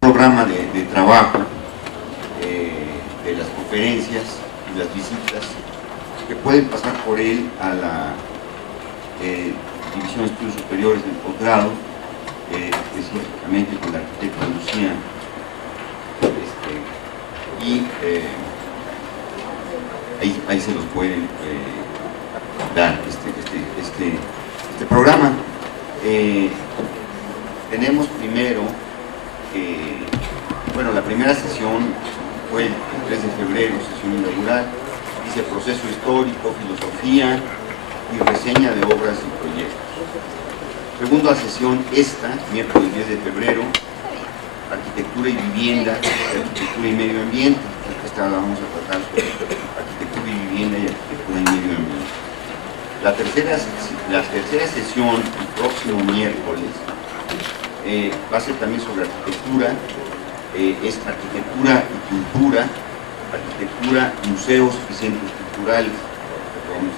programa de trabajo de las conferencias y las visitas que pueden pasar por él a la División de Estudios Superiores del Posgrado, específicamente con la arquitecta Lucía, y ahí se los pueden dar este programa. Tenemos primero bueno, la primera sesión fue el 3 de febrero, sesión inaugural, dice proceso histórico, filosofía y reseña de obras y proyectos. Segunda sesión, miércoles 10 de febrero, arquitectura y vivienda, arquitectura y medio ambiente. Esta la vamos a tratar sobre arquitectura y vivienda y arquitectura y medio ambiente. La tercera sesión, el próximo miércoles, va a ser también sobre arquitectura, es arquitectura y cultura, arquitectura, museos y centros culturales. Vamos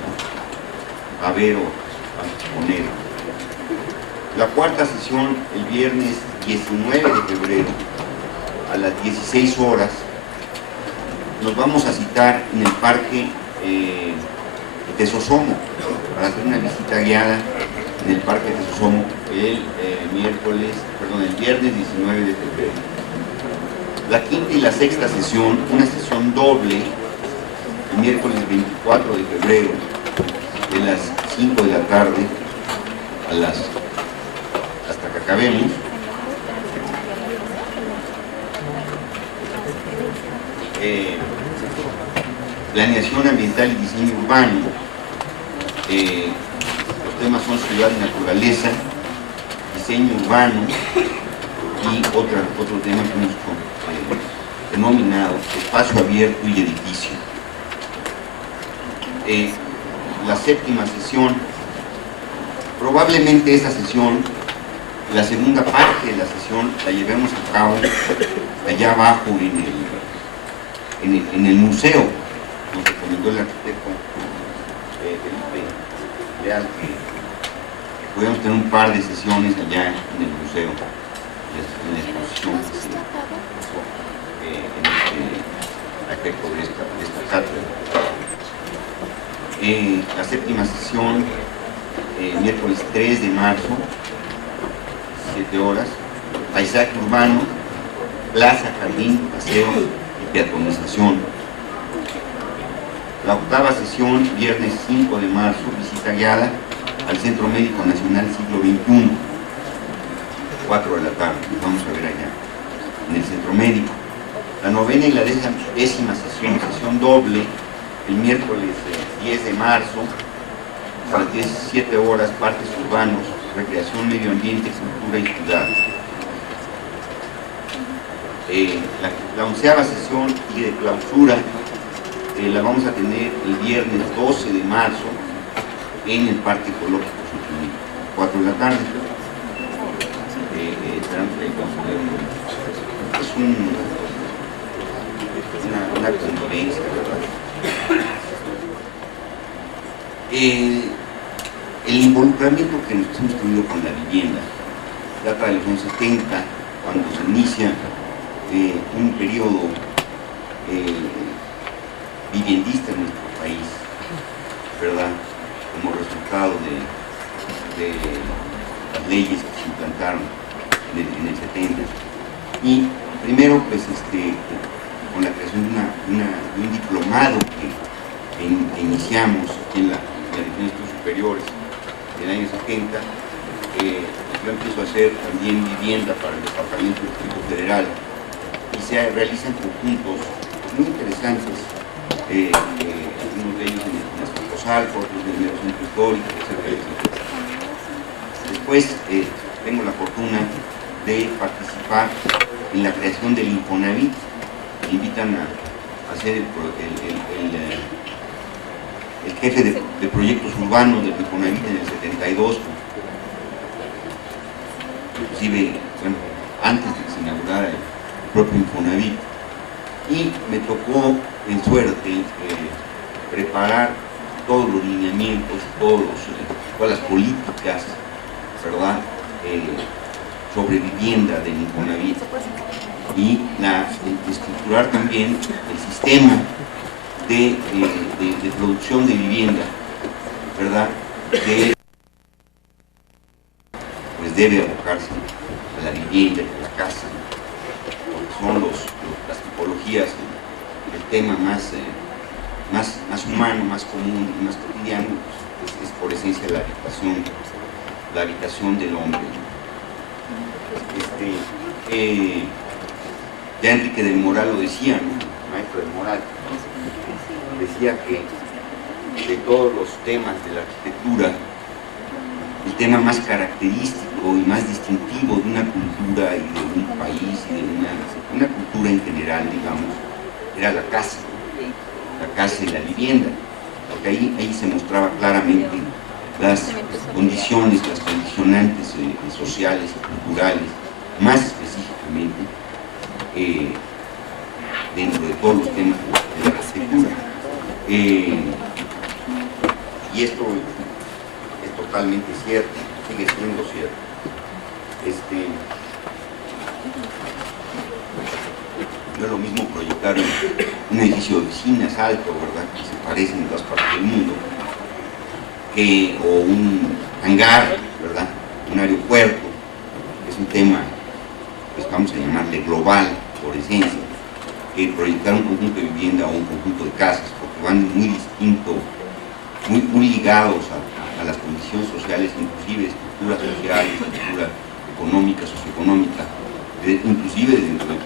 a ver o a exponer. La cuarta sesión, el viernes 19 de febrero, a las 16 horas, nos vamos a citar en el Parque Tesosomo para hacer una visita guiada en el Parque Tesosomo el viernes 19 de febrero. La quinta y la sexta sesión, una sesión doble, el miércoles 24 de febrero, de las 5 de la tarde hasta que acabemos. Planeación ambiental y diseño urbano. Los temas son ciudad y naturaleza, diseño urbano y otro tema que hemos denominado espacio abierto y edificio. La séptima sesión, probablemente esta sesión, la segunda parte de la sesión la llevemos a cabo allá abajo en el museo. Nos recomendó el arquitecto Felipe Leal que podemos tener un par de sesiones allá en el museo, en la exposición que se hizo a efecto de esta cátedra. La séptima sesión, miércoles 3 de marzo, 7 horas, paisaje urbano, plaza, jardín, paseo y peatonización. La octava sesión, viernes 5 de marzo, visita guiada al Centro Médico Nacional Siglo XXI, 4 de la tarde, vamos a ver allá, en el Centro Médico. La novena y la décima sesión doble, el miércoles 10 de marzo, a las 17 horas, parques urbanos, recreación, medio ambiente, cultura y ciudad. La onceava sesión y de clausura la vamos a tener el viernes 12 de marzo en el Parque Ecológico Xochimilco, 4 de la tarde. Es una convivencia, ¿verdad? El involucramiento que nosotros hemos tenido con la vivienda data de los años 70, cuando se inicia un periodo viviendista en nuestro país, ¿verdad? Como resultado de las leyes que se implantaron en el 70. Y primero, pues, con la creación de un diplomado que iniciamos aquí en la División de Estudios Superiores en el año 70, yo empiezo a hacer también vivienda para el Departamento del Distrito Federal y se realizan conjuntos muy interesantes, algunos de ellos en Azcapotzalco, otros en el medio centro histórico, etc. Después tengo la fortuna de participar en la creación del Infonavit. Me invitan a ser el jefe de proyectos urbanos del Infonavit en el 72, inclusive, bueno, antes de que se inaugurara el propio Infonavit. Y me tocó, en suerte, preparar todos los lineamientos, todas las políticas, ¿verdad?, sobre vivienda del Infonavit y estructurar también el sistema de producción de vivienda, ¿verdad? Pues debe abocarse a la vivienda, a la casa, porque son las tipologías, el tema más humano, más común y más cotidiano, pues, es por esencia la habitación del hombre. Ya Enrique del Moral lo decía, ¿no? El maestro del Moral decía que de todos los temas de la arquitectura, el tema más característico y más distintivo de una cultura y de un país y de una cultura en general, digamos, era la casa y la vivienda, porque ahí se mostraba claramente las condiciones, las condicionantes sociales y culturales, más específicamente dentro de todos los temas de la arquitectura. Y esto es totalmente cierto, sigue siendo cierto. No es lo mismo proyectar un edificio de oficinas alto, ¿verdad?, que se parece en todas partes del mundo, o un hangar, ¿verdad?, un aeropuerto, que es un tema, pues vamos a llamarle global por esencia, que proyectar un conjunto de vivienda o un conjunto de casas, porque van muy distintos, muy ligados a las condiciones sociales, inclusive estructura social, estructura económica, socioeconómica, inclusive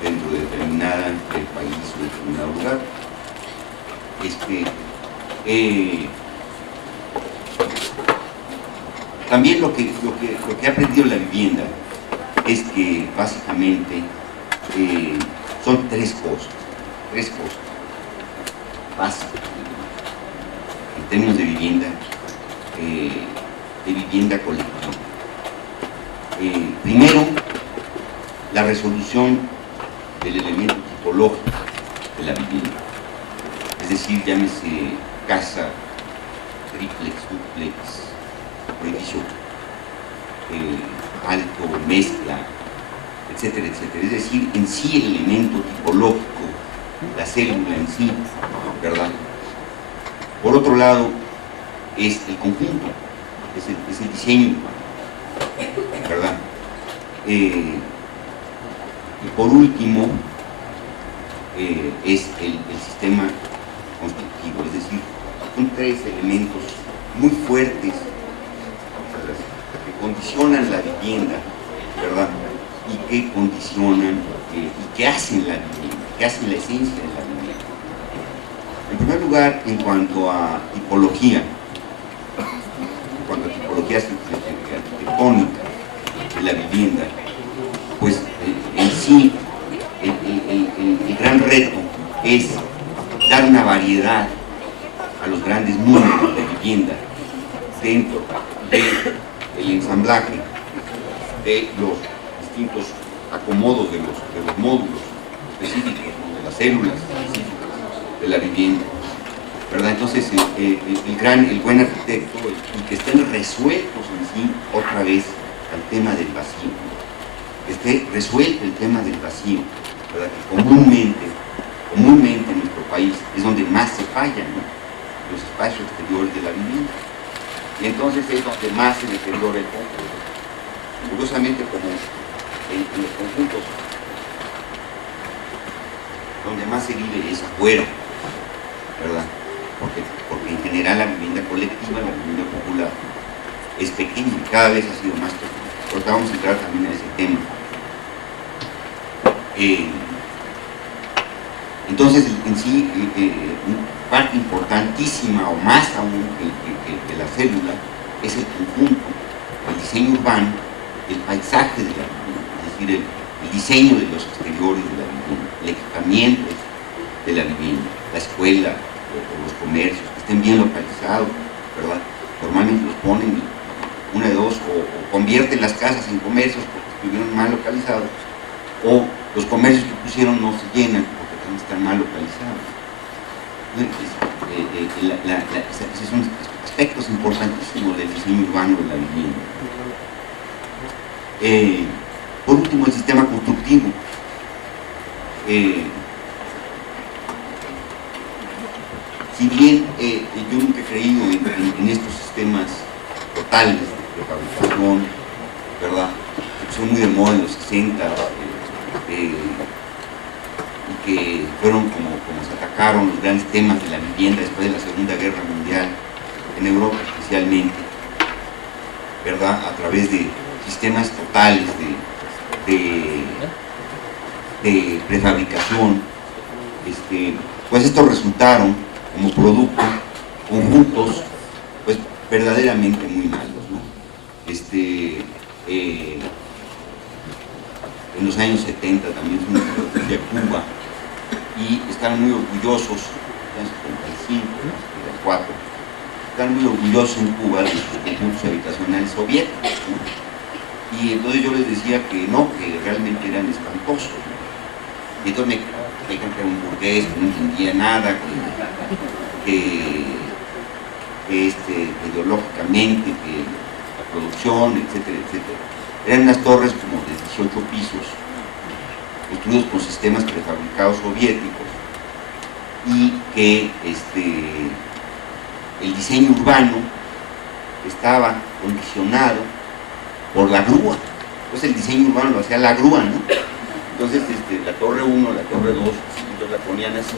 dentro de determinada país o determinado lugar. También lo que ha aprendido la vivienda es que básicamente son tres cosas básicas en términos de vivienda colectiva. Primero, la resolución del elemento tipológico de la vivienda, es decir, llámese casa, triplex, duplex, edificio alto, mezcla, etcétera, etcétera. Es decir, en sí el elemento tipológico, la célula en sí, ¿verdad? Por otro lado, es el conjunto, es el diseño, ¿verdad? Y por último, es el sistema constructivo, es decir, son tres elementos muy fuertes que condicionan la vivienda, ¿verdad? Y que condicionan y que hacen la vivienda, que hacen la esencia de la vivienda. En primer lugar, en cuanto a tipología arquitectónica de la vivienda, pues en sí el gran reto es dar una variedad a los grandes números de vivienda dentro del ensamblaje de los distintos acomodos de los módulos específicos, ¿no?, de las células específicas de la vivienda, ¿verdad? Entonces el buen arquitecto, el que estén resueltos en sí, otra vez al tema del vacío, que esté resuelto el tema del vacío, ¿verdad?, que comúnmente en nuestro país es donde más se falla, ¿no?, los espacios exteriores de la vivienda, y entonces es donde más se deteriora el conjunto. Curiosamente, como en los conjuntos donde más se vive es afuera, ¿verdad? Porque en general la vivienda colectiva, la vivienda popular, es pequeña, cada vez ha sido más pequeña. Ahorita vamos a entrar también a ese tema. Entonces, en sí, parte importantísima, o más aún que la célula, es el conjunto, el diseño urbano, el paisaje de la vivienda, es decir, el diseño de los exteriores de la vivienda, el equipamiento de la vivienda, la escuela, los comercios, que estén bien localizados, ¿verdad? Normalmente los ponen una de dos, o convierten las casas en comercios porque estuvieron mal localizados, o los comercios que pusieron no se llenan porque también están mal localizados. Esos son aspectos importantísimos del diseño urbano de la vivienda. Por último, el sistema constructivo. Si bien yo nunca he creído en estos sistemas totales de fabricación, ¿verdad?, que son muy de moda en los 60 y que fueron como se atacaron los grandes temas de la vivienda después de la Segunda Guerra Mundial, en Europa especialmente, ¿verdad?, a través de sistemas totales de prefabricación, pues estos resultaron como producto conjuntos pues verdaderamente muy malos, ¿no? En los años 70 también fue de Cuba y estaban muy orgullosos, en los 75, 74, estaban muy orgullosos en Cuba de sus conjuntos habitacionales soviéticos, ¿no? Y entonces yo les decía que no, que realmente eran espantosos, ¿no? Y entonces me dijeron que era un burgués, que no entendía nada, que ideológicamente, que la producción, etcétera, etcétera. Eran unas torres como de 18 pisos, construidos con sistemas prefabricados soviéticos, y que el diseño urbano estaba condicionado por la grúa. Entonces el diseño urbano lo hacía la grúa, ¿no? Entonces la torre 1, la torre 2, entonces la ponían así,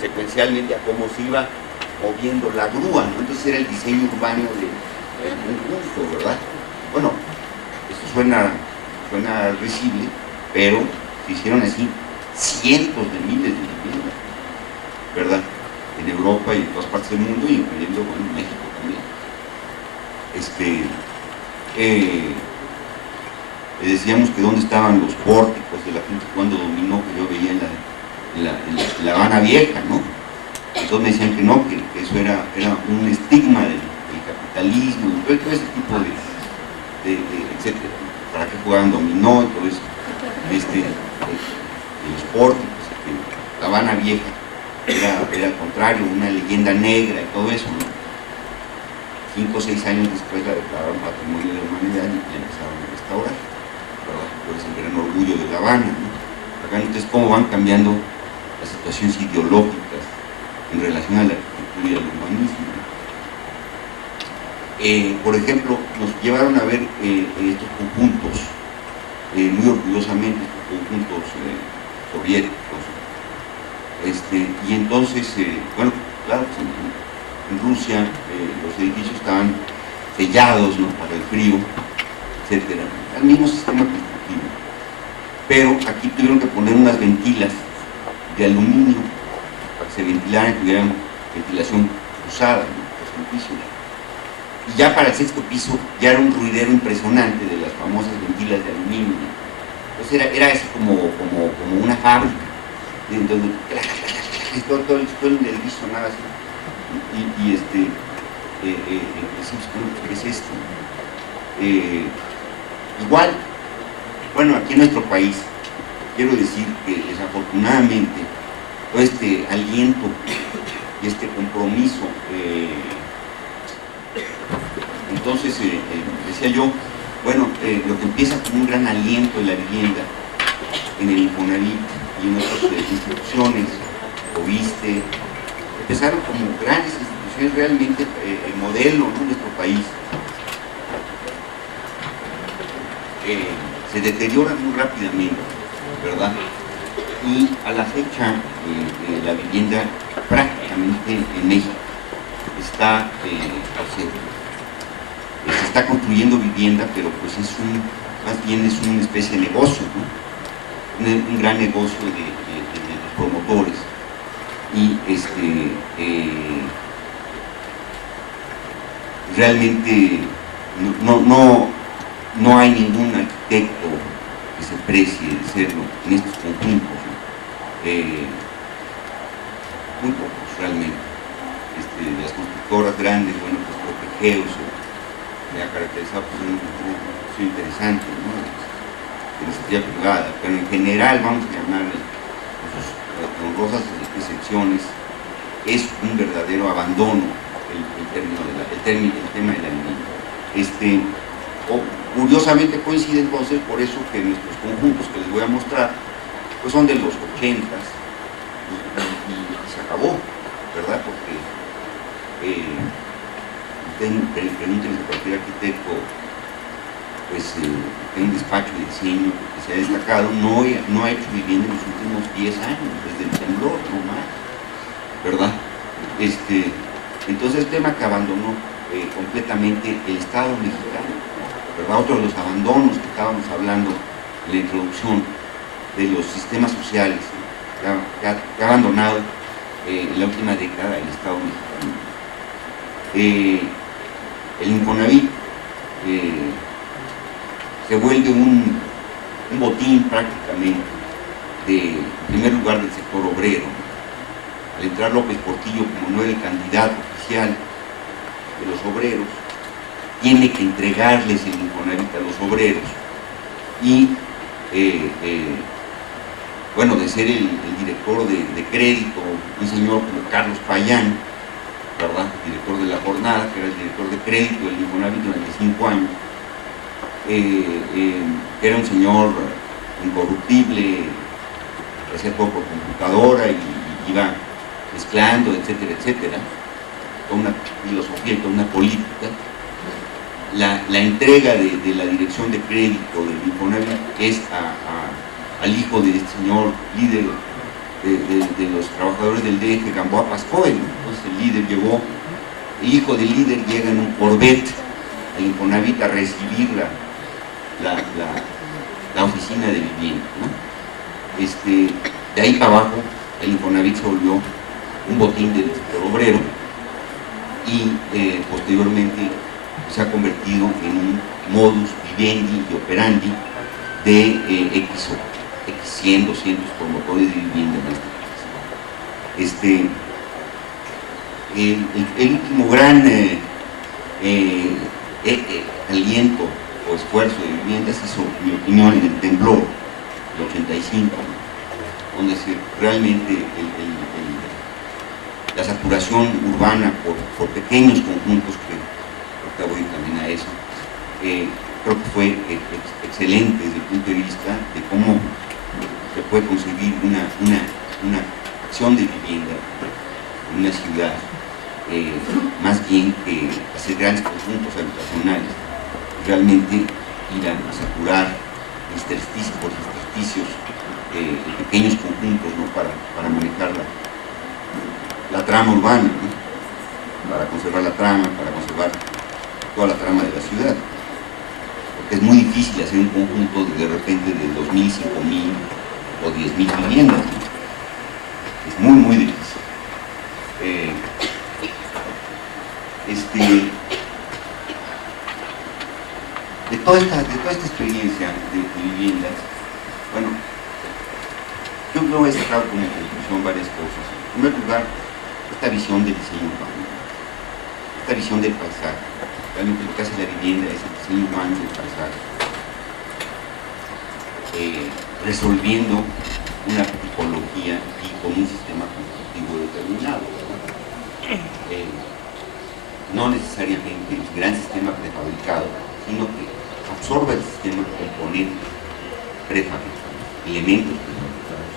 secuencialmente a cómo se iba moviendo la grúa, ¿no? Entonces era el diseño urbano del conjunto, ¿verdad? Bueno, esto suena risible, pero se hicieron así cientos de miles de viviendas, ¿verdad?, en Europa y en todas partes del mundo, incluyendo, bueno, en México también. Le decíamos que dónde estaban los pórticos de la gente jugando dominó, que yo veía en la Habana Vieja, ¿no? Entonces me decían que no, que eso era un estigma del capitalismo, todo ese tipo de etcétera. ¿Para qué jugaban dominó y todo eso? Los pórticos, la Habana Vieja era al contrario, una leyenda negra y todo eso, ¿no? 5 o 6 años después la declararon Patrimonio de la Humanidad y la empezaron a restaurar, ¿verdad? Por eso el gran orgullo de La Habana, ¿no? Acá entonces cómo van cambiando las situaciones ideológicas en relación a la arquitectura y al urbanismo, ¿no? Por ejemplo, nos llevaron a ver estos conjuntos muy orgullosamente, estos conjuntos soviéticos, y entonces, bueno, claro, pues en Rusia los edificios estaban sellados, ¿no?, para el frío, etcétera, el mismo sistema constructivo, pero aquí tuvieron que poner unas ventilas de aluminio para que se ventilaran, que tuvieran ventilación cruzada, ¿no?, los edificios. Y ya para el 6º piso ya era un ruidero impresionante de las famosas ventilas de aluminio, ¿no? Entonces era así como una fábrica, ¿sí? Entonces todo el edificio sonaba así, y decimos, ¿qué es esto? Igual, bueno, aquí en nuestro país quiero decir que desafortunadamente todo este aliento y este compromiso, entonces decía yo, bueno, lo que empieza como un gran aliento en la vivienda, en el Infonavit y en otras instituciones, OISSSTE, empezaron como grandes instituciones realmente el modelo, ¿no?, de nuestro país, se deterioran muy rápidamente, ¿verdad? Y a la fecha la vivienda prácticamente en México está se está construyendo vivienda, pero pues más bien es una especie de negocio, ¿no?, un gran negocio de los promotores, y realmente no hay ningún arquitecto que se precie de serlo en estos conjuntos, ¿no? Muy pocos realmente. Las constructoras grandes, bueno, pues Protegeos, me ha caracterizado por una construcción interesante, ¿no?, de iniciativa privada, pero en general, vamos a llamarle, con honrosas excepciones, es un verdadero abandono el tema de la vivienda. Curiosamente coincide entonces, por eso que nuestros conjuntos que les voy a mostrar, pues son de los 80s y se acabó, ¿verdad? Porque pregúntenle a cualquier arquitecto, pues en un despacho de diseño que se ha destacado, no ha hecho vivienda en los últimos 10 años, desde el temblor, no más, ¿verdad? Entonces el tema que abandonó completamente el Estado mexicano, ¿verdad? Otro de los abandonos que estábamos hablando en la introducción de los sistemas sociales, que ha abandonado en la última década el Estado mexicano. El Infonavit se vuelve un botín prácticamente en primer lugar del sector obrero. Al entrar López Portillo, como no era el candidato oficial de los obreros, tiene que entregarles el Infonavit a los obreros y bueno, de ser el director de crédito, un señor como Carlos Payán, ¿verdad? Director de la Jornada, que era el director de crédito del Infonavit durante 5 años, era un señor incorruptible, hacía todo por computadora y iba mezclando, etcétera, etcétera, con una filosofía y con una política. La entrega de la dirección de crédito del Infonavit es al hijo de este señor líder de los trabajadores del DF, Gamboa Pascoe, ¿no? Entonces el hijo del líder llega en un Corvette al Infonavit a recibir la oficina de vivienda, ¿no? De ahí para abajo el Infonavit se volvió un botín del sector obrero y posteriormente se ha convertido en un modus vivendi y operandi de X100, 200 promotores de vivienda en este país. El último gran aliento o esfuerzo de viviendas hizo, en mi opinión, en el temblor del 85, donde realmente la saturación urbana por pequeños conjuntos, que ahorita voy también a eso, creo que fue excelente desde el punto de vista de cómo se puede conseguir una acción de vivienda en una ciudad, más bien que hacer grandes conjuntos habitacionales, realmente ir a saturar intersticios de pequeños conjuntos, ¿no? para manejar la trama urbana, ¿no? Para conservar la trama, para conservar toda la trama de la ciudad. Porque es muy difícil hacer un conjunto de repente de 2.000, 5.000 o 10.000 viviendas, ¿no? Es muy, muy difícil. De toda esta experiencia de viviendas, bueno, yo creo que he sacado como conclusión varias cosas. En primer lugar, esta visión del diseño urbano, esta visión del paisaje. Realmente lo que hace la vivienda es el diseño urbano del paisaje, resolviendo una tipología y con un sistema constructivo determinado, no necesariamente el gran sistema prefabricado, sino que absorbe el sistema componentes prefabricados, elementos prefabricados,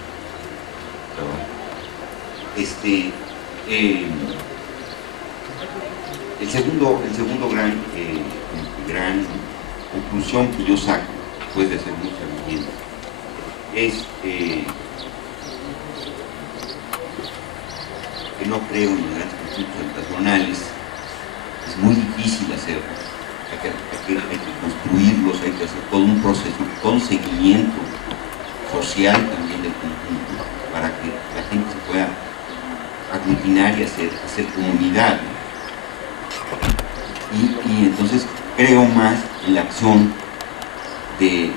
¿verdad? El segundo gran conclusión que yo saco después de hacer mucha vivienda es que no creo en los grandes conjuntos habitacionales. Es muy difícil hacerlo, hay que construirlos, hay que hacer todo un proceso, todo un seguimiento social también del conjunto para que la gente se pueda aglutinar y hacer comunidad, ¿no? Y entonces creo más en la acción de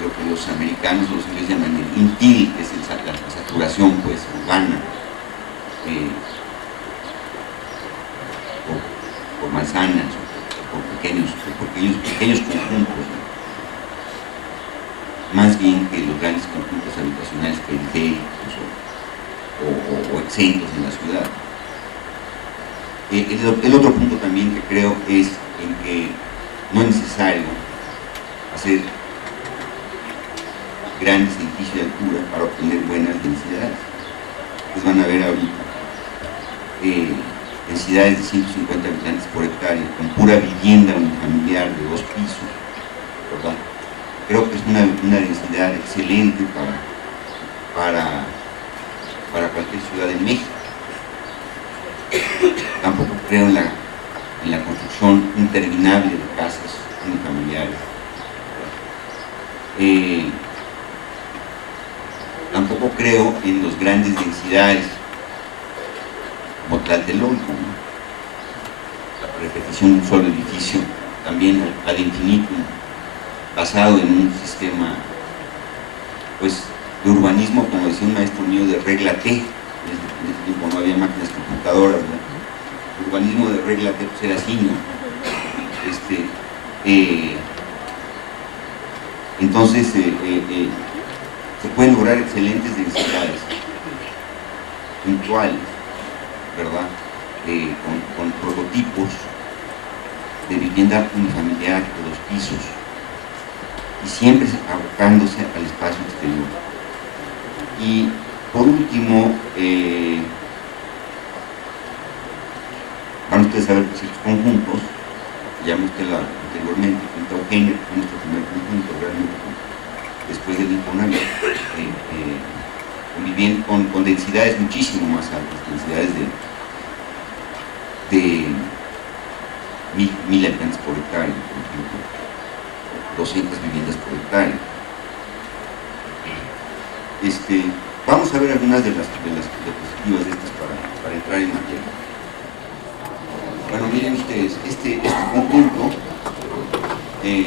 lo que los americanos o los ingleses llaman el infill, que es la saturación pues urbana, por manzanas, por pequeños conjuntos, ¿no? Más bien que los grandes conjuntos habitacionales periféricos o exentos en la ciudad. El otro punto también que creo es en que no es necesario hacer grandes edificios de altura para obtener buenas densidades. Pues van a ver ahorita densidades de 150 habitantes por hectárea, con pura vivienda unifamiliar de 2 pisos, ¿verdad? Creo que es una densidad excelente para cualquier ciudad de México. Tampoco creo en la construcción interminable de casas unifamiliares. Tampoco creo en las grandes densidades como Tlatelolco, ¿no? La repetición de un solo edificio también ad infinitum, basado en un sistema pues de urbanismo, como decía un maestro mío, de regla T. En ese tiempo no había máquinas computadoras, ¿no? El urbanismo de regla T pues era así, ¿no? Entonces se pueden lograr excelentes densidades puntuales, ¿verdad? Con prototipos de vivienda unifamiliar de 2 pisos y siempre abocándose al espacio exterior. Y por último, van ustedes a ver que estos conjuntos, ya mostré anteriormente, Quinta Eugenia, que fue nuestro primer conjunto realmente después del Infonavit, con densidades muchísimo más altas, densidades de 1000 habitantes por hectárea, por ejemplo, 200 viviendas por hectárea. Vamos a ver algunas de las diapositivas de estas para entrar en materia. Bueno, miren ustedes, este conjunto es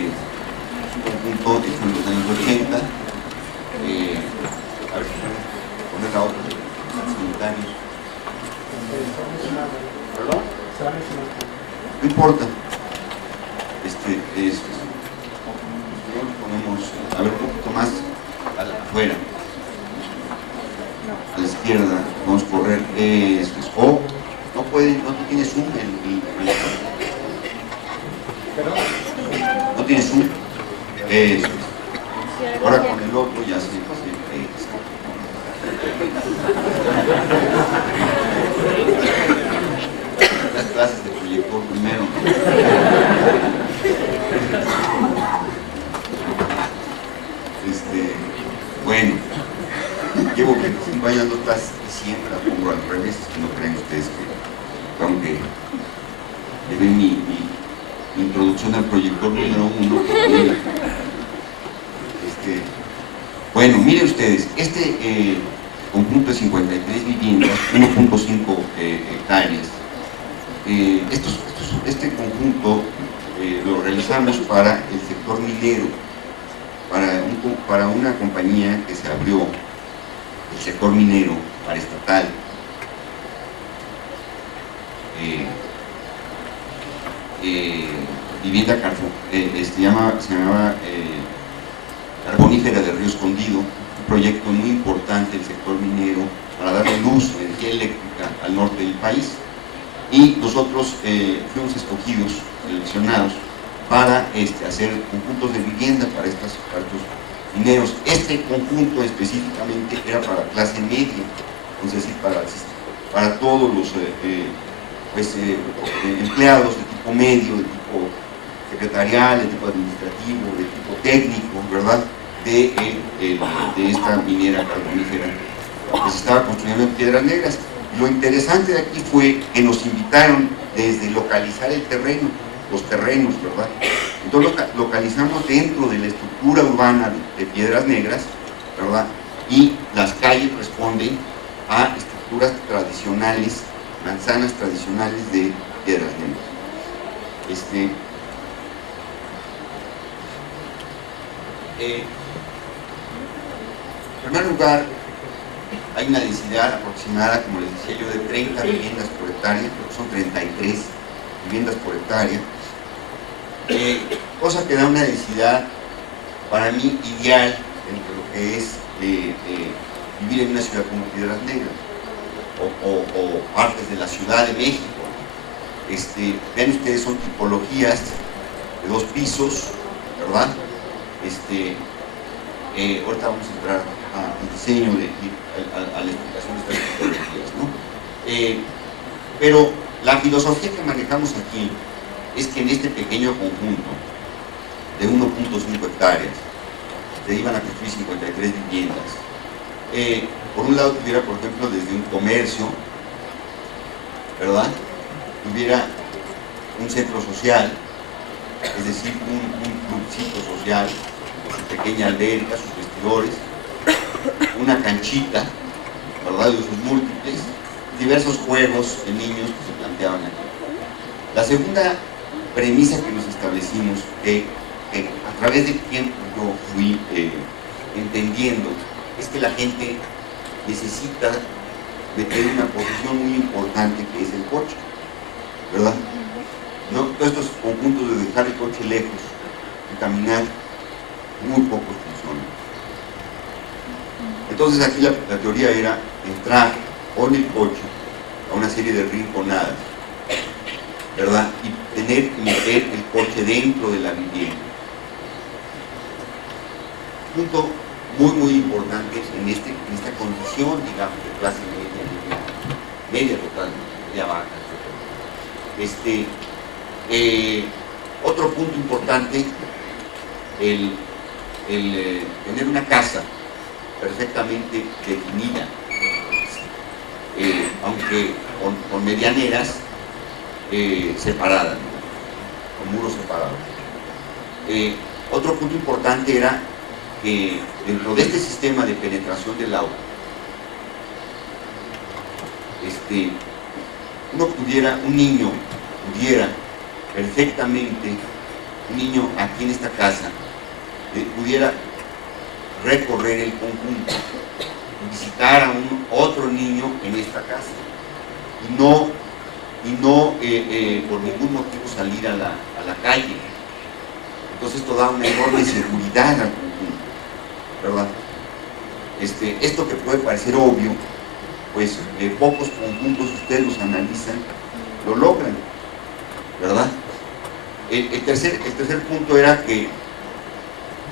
un conjunto hecho en los años 80. A ver si pueden poner la otra, simultáneos. ¿Perdón? No importa. Ponemos, a ver, un poquito más afuera, a la izquierda, vamos a correr, o no puede, no tiene zoom no tiene zoom, ahora con el otro ya se las clases de proyector primero, bueno, llevo que vayan 2 clases y siempre las pongo al revés, que no creen ustedes que, aunque le ven mi introducción al proyector número 1, bueno, miren ustedes, conjunto de 53 viviendas, 1.5 hectáreas. Este conjunto lo realizamos para el sector minero, para una compañía que se abrió, el sector minero paraestatal, vivienda se llamaba Carbonífera de Río Escondido, un proyecto muy importante del sector minero para darle luz, energía eléctrica al norte del país, y nosotros fuimos escogidos, seleccionados para hacer conjuntos de vivienda para estos mineros. Este conjunto específicamente era para clase media, es decir, para todos los empleados de tipo medio, de tipo secretarial, de tipo administrativo, de tipo técnico, ¿verdad? De esta minera carbonífera que se estaba construyendo en Piedras Negras. Lo interesante de aquí fue que nos invitaron desde localizar el terreno, los terrenos, ¿verdad? Entonces localizamos dentro de la estructura urbana de Piedras Negras, ¿verdad? Y las calles responden a estructuras tradicionales, manzanas tradicionales de Piedras Negras. En primer lugar, hay una densidad aproximada, como les decía yo, de 30 viviendas por hectárea, creo que son 33 viviendas por hectárea, cosa que da una densidad para mí ideal entre lo que es vivir en una ciudad como Piedras Negras o partes de la Ciudad de México. Vean ustedes, son tipologías de 2 pisos, ¿verdad? Ahorita vamos a entrar al diseño, a la explicación de estas tecnologías, ¿no? Pero la filosofía que manejamos aquí es que en este pequeño conjunto de 1.5 hectáreas se iban a construir 53 viviendas. Por un lado tuviera, por ejemplo, desde un comercio, ¿verdad? Tuviera un centro social, es decir, un clubcito social, con su pequeña alberca, sus vestidores, una canchita, ¿verdad?, de usos múltiples, diversos juegos de niños que se planteaban aquí. La segunda premisa que nos establecimos, que a través del tiempo yo fui entendiendo, es que la gente necesita meter una posición muy importante, que es el coche, ¿verdad? ¿No? Todos estos conjuntos de dejar el coche lejos y caminar, muy pocos funcionan. Entonces aquí la teoría era entrar con el coche a una serie de rinconadas, ¿verdad? Y meter el coche dentro de la vivienda. Punto muy importante en esta condición, digamos, de clase media total, media baja, etc. Otro punto importante, el tener una casa perfectamente definida, aunque con medianeras separadas, ¿no? Con muros separados. Otro punto importante era que dentro de este sistema de penetración del agua, un niño pudiera perfectamente, un niño aquí en esta casa, pudiera recorrer el conjunto y visitar a otro niño en esta casa y no por ningún motivo salir a la calle. Entonces esto da una enorme seguridad al conjunto, ¿verdad? Esto que puede parecer obvio, pues de pocos conjuntos ustedes los analizan, lo logran, ¿verdad? El tercer punto era que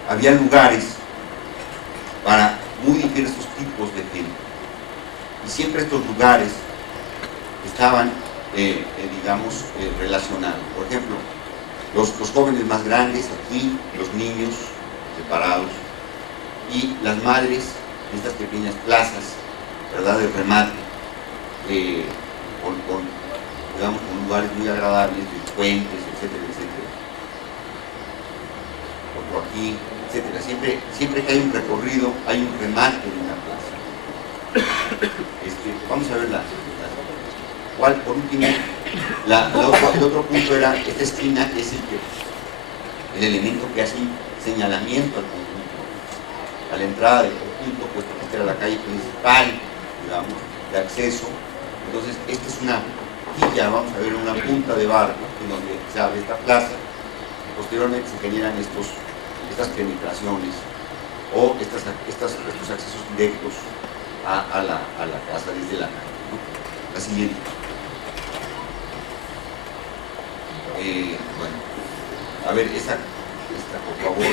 había lugares para muy diversos tipos de gente, y siempre estos lugares estaban, digamos, relacionados. Por ejemplo, los jóvenes más grandes aquí, los niños separados, y las madres en estas pequeñas plazas, ¿verdad?, de remate, digamos, con lugares muy agradables, de puentes, etcétera, etcétera. Por aquí, etcétera. Siempre que hay un recorrido, hay un remate en una plaza. Vamos a ver por último, el otro punto era, esta esquina es el elemento que hace un señalamiento al conjunto, a la entrada del conjunto, puesto que esta era la calle principal, digamos, de acceso. Entonces, esta es una quilla, vamos a ver, una punta de barco en donde se abre esta plaza, y posteriormente se generan estas penetraciones o estos accesos directos a la casa desde la calle, ¿no? La siguiente. Bueno, a ver, esta por favor.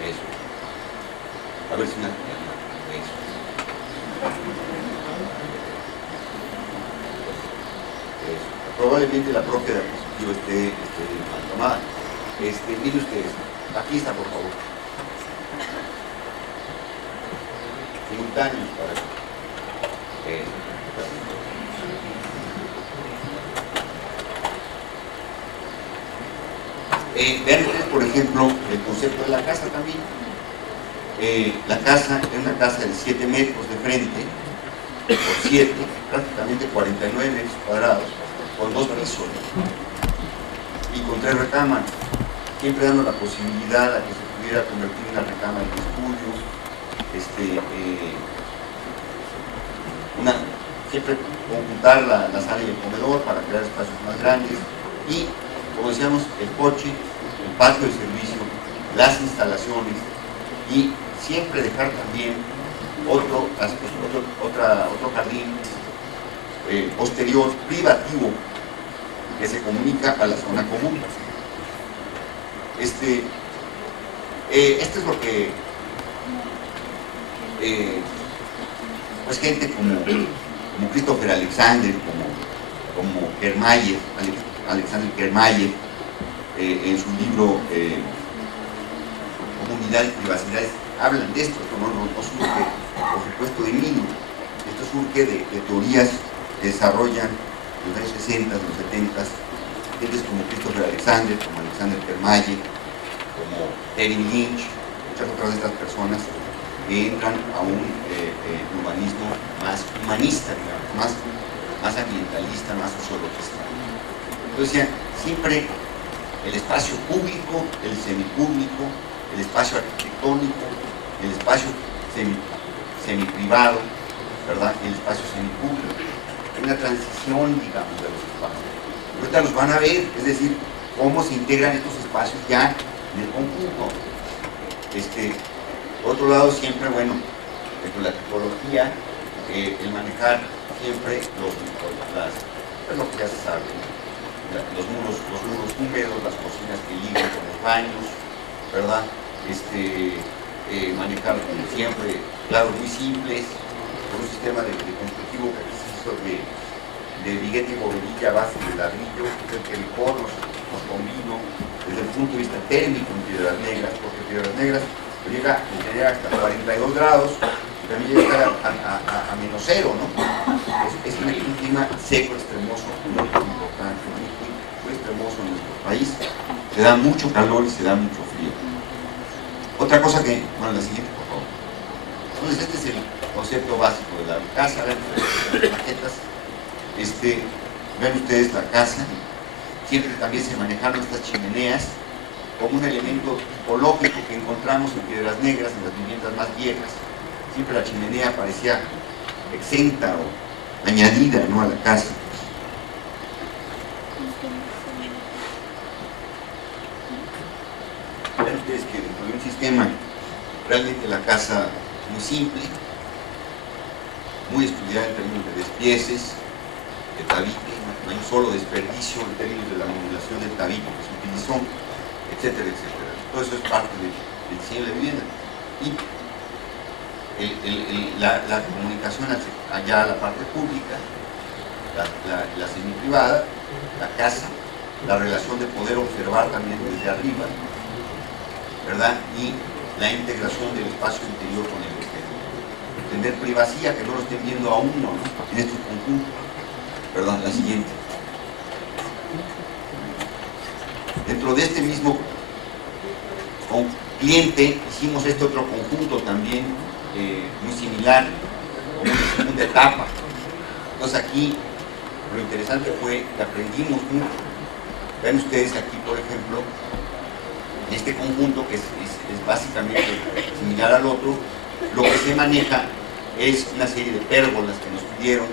Eso. A ver si eso. Probablemente la propia diapositiva esté mal tomada. Miren ustedes, aquí está, por favor. Simultáneos para vean ustedes, por ejemplo, el concepto de la casa también. La casa es una casa de 7 metros de frente por 7, prácticamente 49 metros cuadrados, con 2 pisos y con 3 recámaras, siempre dando la posibilidad a que se pudiera convertir en una recámara de estudio, siempre conjuntar la sala y el comedor para crear espacios más grandes y, como decíamos, el coche, el patio de servicio, las instalaciones, y siempre dejar también otro jardín posterior privativo que se comunica a la zona común. Este es lo que pues gente como Christopher Alexander, como Kermayer, Alexander Kermayer, en su libro Comunidades y Privacidades, hablan de esto. Esto no surge, por supuesto, de mí, esto surge de teorías que desarrollan en los años 60, los 70, gentes como Christopher Alexander, como Alexander Kermayer, como David Lynch, muchas otras de estas personas que entran a un urbanismo más humanista, digamos, más ambientalista, más sociologista. Entonces, siempre el espacio público, el semipúblico, el espacio arquitectónico, el espacio semiprivado, ¿verdad? Y el espacio semipúblico. Hay una transición, digamos, de los espacios. Ahorita los van a ver, es decir, cómo se integran estos espacios ya en el conjunto. Por otro lado, siempre, bueno, dentro de la tipología, el manejar siempre lo que ya se sabe, los muros húmedos, las cocinas que ligan con los baños, ¿verdad? Manejar siempre claros muy simples, con un sistema de constructivo que se hizo de viguete y bovedilla a base de ladrillo, que es el que mejor nos convino desde el punto de vista térmico en Piedras Negras, porque Piedras Negras llega a tener hasta 42 grados y también llega a menos 0, ¿no? Es un clima seco, extremoso, muy importante, muy extremoso en nuestro país. Se da mucho calor y se da mucho frío. Otra cosa que, bueno, la siguiente, por favor. Entonces, este es el concepto básico de la casa. Vean ustedes las maquetas. Vean ustedes la casa. Siempre también se manejaron estas chimeneas como un elemento tipológico que encontramos en Piedras Negras, en las viviendas más viejas. Siempre la chimenea parecía exenta o añadida, ¿no?, a la casa. Vean ustedes que dentro de un sistema, realmente la casa es muy simple, muy estudiada en términos de despieces, de tabique, no hay un solo desperdicio en términos de la modulación del tabique que se utilizó, etcétera, etcétera. Todo eso es parte del diseño de la vivienda. Y la comunicación allá a la parte pública, la semiprivada, la casa, la relación de poder observar también desde arriba, ¿verdad? Y la integración del espacio interior con el exterior. Tener privacidad, que no lo estén viendo a uno, ¿no?, en estos conjuntos, ¿verdad? La siguiente. Dentro de este mismo cliente hicimos este otro conjunto también muy similar, como una segunda etapa. Entonces aquí lo interesante fue que aprendimos mucho. Ven ustedes aquí, por ejemplo, este conjunto que es básicamente similar al otro, lo que se maneja es una serie de pérgolas que nos pidieron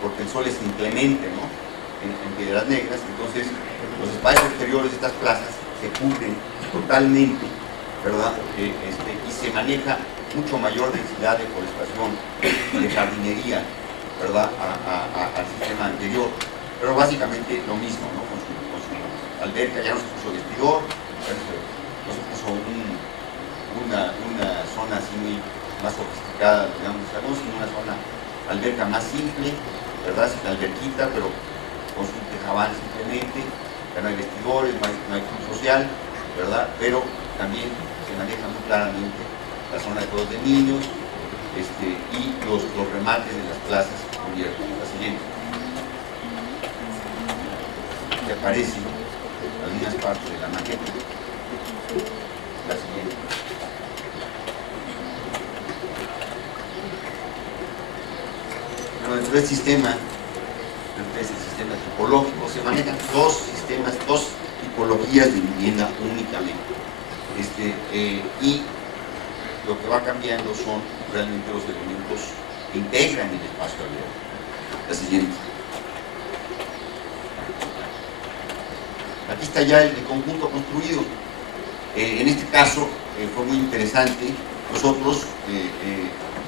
porque el sol es inclemente, ¿no?, en Piedras Negras. Entonces los espacios exteriores de estas plazas se cubren totalmente, ¿verdad? Y se maneja mucho mayor densidad de forestación y de jardinería, ¿verdad?, al sistema anterior, pero básicamente lo mismo, ¿no?, con su alberca. Ya no se puso vestidor, no se puso una zona así muy más sofisticada, digamos, sino una zona alberca más simple, ¿verdad?, sin alberquita, pero con su tejabán simplemente. Ya no hay vestidores, no hay club social, ¿verdad?, pero también se maneja muy claramente la zona de juegos de niños y los remates de las plazas cubiertas. La siguiente. Que aparecen algunas partes de la maqueta. La siguiente. Bueno, dentro del sistema, el sistema tipológico, se manejan dos sistemas, dos tipologías de vivienda únicamente. Y lo que va cambiando son realmente los elementos que integran el espacio abierto. La siguiente. Aquí está ya el conjunto construido. En este caso fue muy interesante. Nosotros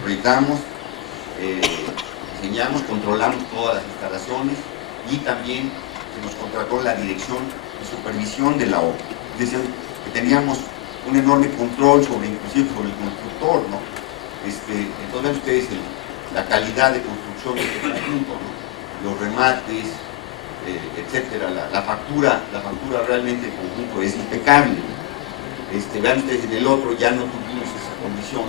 proyectamos, diseñamos, controlamos todas las instalaciones y también se nos contrató la dirección de supervisión de la obra. Es decir, que teníamos un enorme control inclusive sobre el constructor, ¿no? Entonces ven ustedes la calidad de construcción de este conjunto, ¿no? Los remates, etcétera, la factura realmente del conjunto es impecable, ¿no? Vean ustedes, en el otro ya no tuvimos esa condición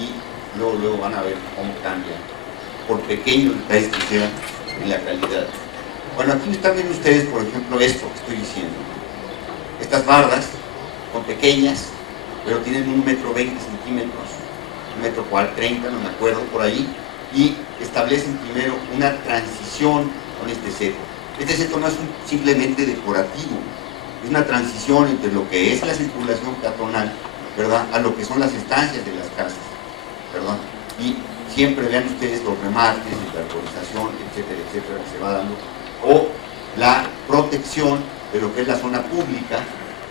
y luego van a ver cómo cambia, por pequeños detalles que sean en la calidad. Bueno, aquí están viendo ustedes, por ejemplo, esto que estoy diciendo. Estas bardas son pequeñas, pero tienen 1,20 m, 1,30 m, no me acuerdo, por ahí, y establecen primero una transición con este seto. Este seto no es simplemente decorativo, es una transición entre lo que es la circulación peatonal, ¿verdad?, a lo que son las estancias de las casas, ¿verdad? Y siempre vean ustedes los remates, la arborización, etcétera, etcétera, que se va dando, o la protección de lo que es la zona pública,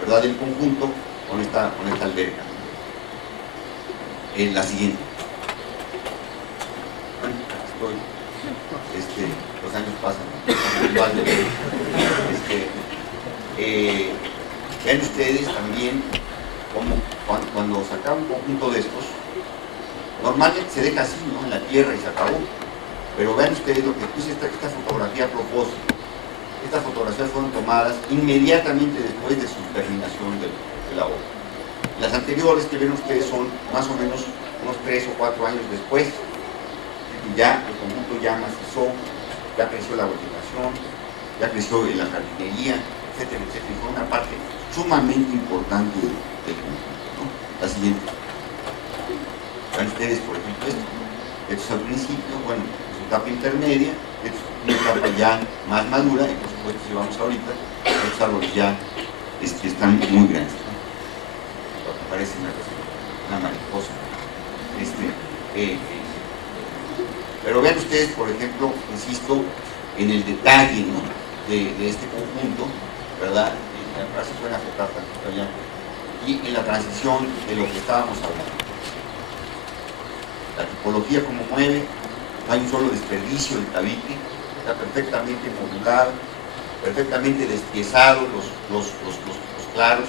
¿verdad?, del conjunto con esta alberca. La siguiente. Bueno, estoy, los años pasan, vean ustedes también como cuando sacan un conjunto de estos, normalmente se deja así, ¿no?, en la tierra y se acabó. Pero vean ustedes lo que puse esta fotografía a propósito. Estas fotografías fueron tomadas inmediatamente después de su terminación de la obra. Las anteriores que ven ustedes son más o menos unos 3 o 4 años después. Y ya el conjunto ya macizó, ya creció la vegetación, ya creció la jardinería, etcétera, etcétera. Y fue una parte sumamente importante del conjunto, ¿no? La siguiente. Vean ustedes, por ejemplo, esto es al principio, bueno, es una etapa intermedia, es una etapa ya más madura, y por supuesto, si vamos ahorita, los árboles ya están muy grandes, ¿no? Lo que parece una mariposa. Pero vean ustedes, por ejemplo, insisto, en el detalle, ¿no?, de este conjunto, ¿verdad? Ahora se pueden enfocar tantito allá, y en la transición de lo que estábamos hablando. La tipología como mueve, no hay un solo desperdicio del tabique, está perfectamente modulado, perfectamente despiezado, los claros,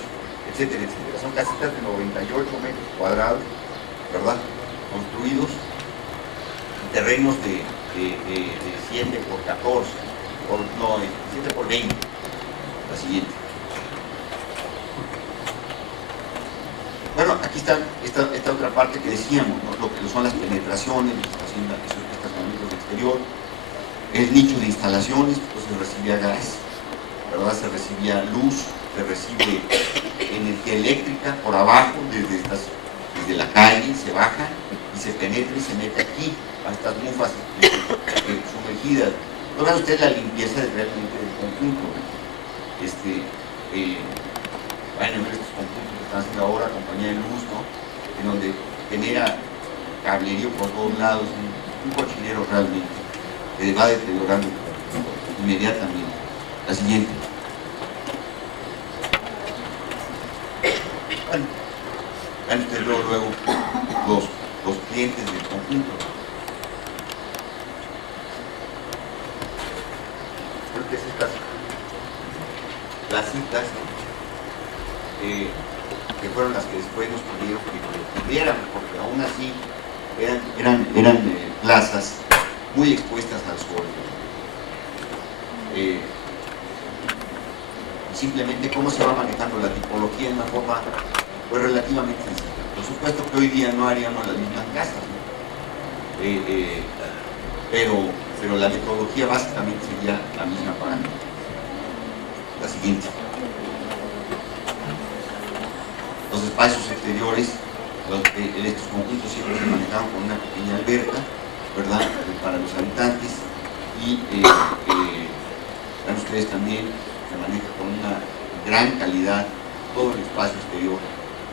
etcétera, etcétera. Son casitas de 98 metros cuadrados, ¿verdad?, construidos en terrenos de 7 por 14, 7 por 20. La siguiente. Bueno, aquí está esta otra parte que decíamos, ¿no?, lo que son las penetraciones, los estacionamientos de exterior, el nicho de instalaciones, pues se recibía gas, ¿verdad?, se recibía luz, se recibe energía eléctrica por abajo, desde la calle, se baja y se penetra y se mete aquí, a estas mufas sumergidas. No vean ustedes la limpieza realmente del conjunto, ¿no? Bueno, estos conjuntos que están haciendo ahora, compañía de luz, ¿no?, en donde genera cablerío por todos lados, un cochinero realmente, que va deteriorando inmediatamente. La siguiente. Bueno, vean ustedes luego los clientes del conjunto. Creo que es estas placitas, ¿no?, que fueron las que después nos pidieron que tuviéramos, porque aún así eran plazas muy expuestas al sol. Simplemente cómo se va manejando la tipología en una forma pues relativamente sencilla. Por supuesto que hoy día no haríamos las mismas casas, ¿no?, pero la metodología básicamente sería la misma para mí. La siguiente. Los espacios exteriores, estos conjuntos siempre se manejaban con una pequeña alberca, ¿verdad?, para los habitantes, y vean ustedes también, se maneja con una gran calidad todo el espacio exterior,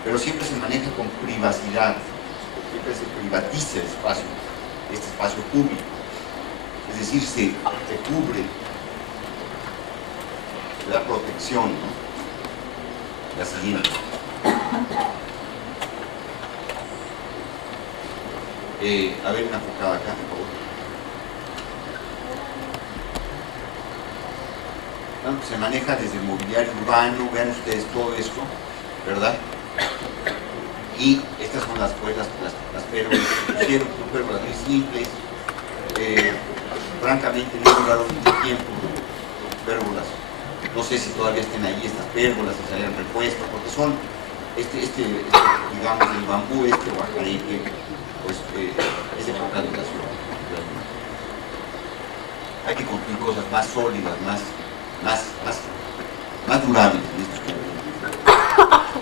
pero siempre se maneja con privacidad, siempre se privatiza el espacio, este espacio público, es decir, se cubre, se da protección, ¿no? La siguiente. A ver, una enfocada acá, por favor. Bueno, pues se maneja desde el mobiliario urbano, vean ustedes todo esto, ¿verdad? Y estas son las pérgolas que pusieron, son pérgolas muy simples, francamente no duraron mucho tiempo, pérgolas. No sé si todavía estén ahí estas pérgolas, si salieron repuestos, porque son, digamos, el bambú guajareque, pues es de poca duración. Hay que construir cosas más sólidas, más durables en estos conjuntos.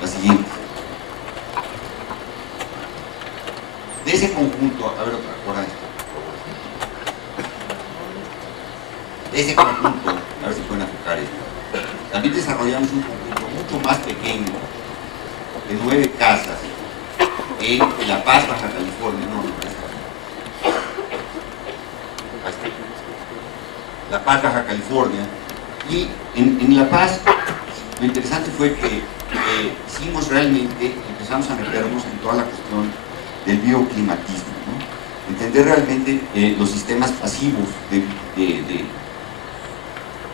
La siguiente. De ese conjunto, a ver otra, ahora esto. De ese conjunto, a ver si pueden enfocar esto. También desarrollamos un conjunto mucho más pequeño, de 9 casas, en La Paz, Baja California. La Paz, Baja California. Y en La Paz, lo interesante fue que empezamos a meternos en toda la cuestión del bioclimatismo, ¿no? Entender realmente los sistemas pasivos de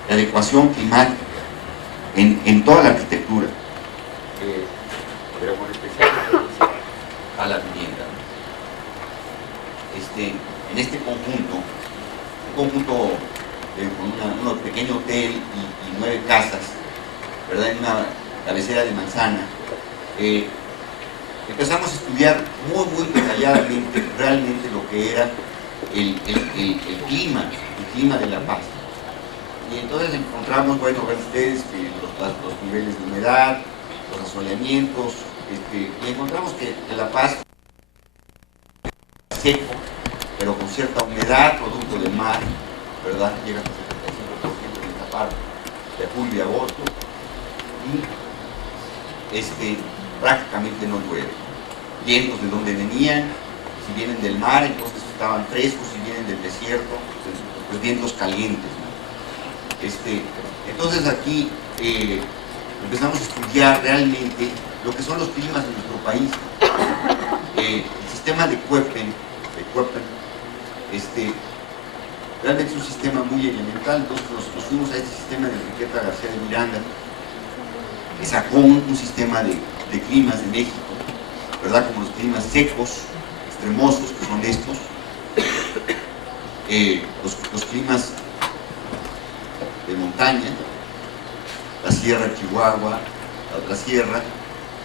adecuación climática en toda la arquitectura, pero con especial a la vivienda, ¿no? En este conjunto, con un pequeño hotel y 9 casas, ¿verdad? En una cabecera de manzana, empezamos a estudiar muy detalladamente realmente lo que era el clima de La Paz. Y entonces encontramos, bueno, ven ustedes los niveles de humedad, los asoleamientos, y encontramos que La Paz es seco, pero con cierta humedad, producto del mar, ¿verdad? Llega hasta el 75% en esta parte, de julio y agosto, y prácticamente no llueve. Vientos de donde venían, si vienen del mar, entonces estaban frescos, si vienen del desierto, pues vientos calientes, ¿no? Entonces aquí empezamos a estudiar realmente lo que son los climas de nuestro país. El sistema de Köppen, realmente es un sistema muy elemental. Entonces nos fuimos a este sistema de Enriqueta García de Miranda, que sacó un sistema de climas de México, ¿verdad? Como los climas secos, extremosos, que son estos, los climas de montaña, la Sierra de Chihuahua, la otra sierra,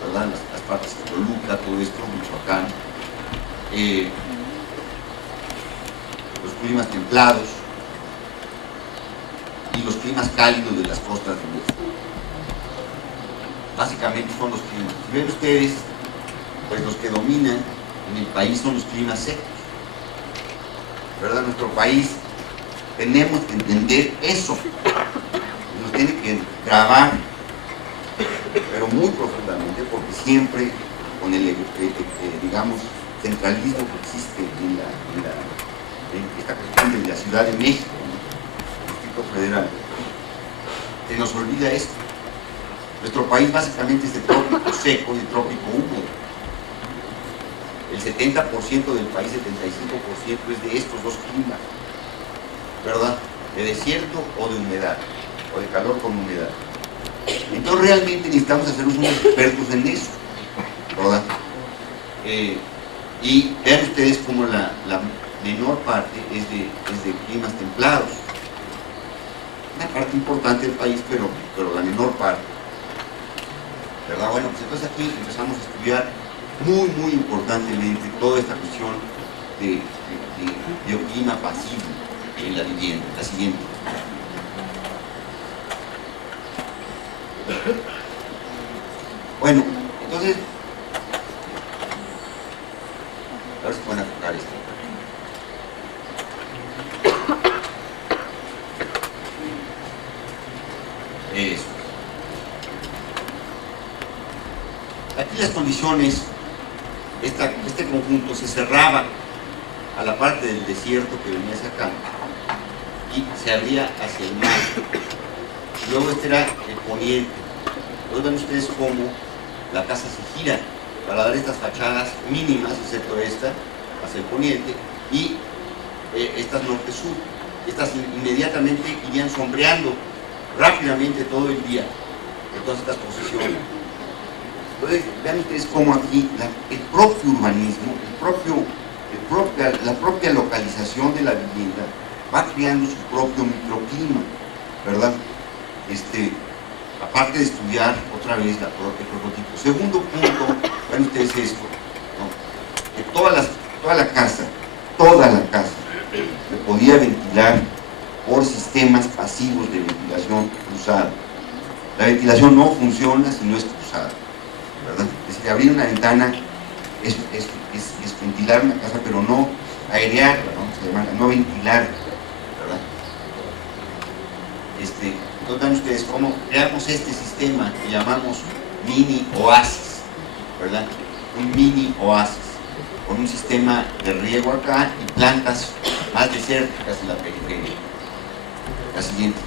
¿verdad? Las partes de Toluca, todo esto, Michoacán, los climas templados y los climas cálidos de las costas de México. Básicamente son los climas. Si ven ustedes, pues los que dominan en el país son los climas secos, ¿verdad? Nuestro país, tenemos que entender eso, nos tiene que grabar, pero muy profundamente, porque siempre con el, digamos, centralismo que existe en esta cuestión de la Ciudad de México, ¿no? El Distrito Federal, se nos olvida esto. Nuestro país básicamente es de trópico seco y de trópico húmedo. El 70% del país, 75% es de estos dos climas, ¿verdad? De desierto o de humedad, o de calor con humedad. Entonces realmente necesitamos hacernos unos expertos en eso, ¿verdad? Y vean ustedes como la menor parte es de climas templados. Una parte importante del país, pero la menor parte, ¿verdad? Bueno, pues entonces aquí empezamos a estudiar muy importantemente toda esta cuestión de bioclima pasivo en la vivienda. La siguiente. Bueno, entonces, a ver si pueden enfocar esto. Eso. Aquí las condiciones, este conjunto se cerraba a la parte del desierto que venía hacia acá y se abría hacia el mar. Luego este era el poniente. Luego ven ustedes cómo la casa se gira para dar estas fachadas mínimas, excepto esta, hacia el poniente, y estas norte-sur. Estas inmediatamente irían sombreando rápidamente todo el día de todas estas posesiones. Entonces, vean ustedes cómo aquí el propio urbanismo, la propia localización de la vivienda va creando su propio microclima, ¿verdad? Aparte de estudiar otra vez el prototipo. Segundo punto, vean ustedes esto, ¿no? Que toda la casa se podía ventilar por sistemas pasivos de ventilación cruzada. La ventilación no funciona si no es cruzada, ¿verdad? Es decir, abrir una ventana es ventilar una casa, pero no airearla, ¿no? No ventilarla, ¿verdad? Entonces vean ustedes cómo creamos este sistema que llamamos mini oasis, ¿verdad? Un mini oasis, con un sistema de riego acá y plantas más desérticas en la periferia. La siguiente.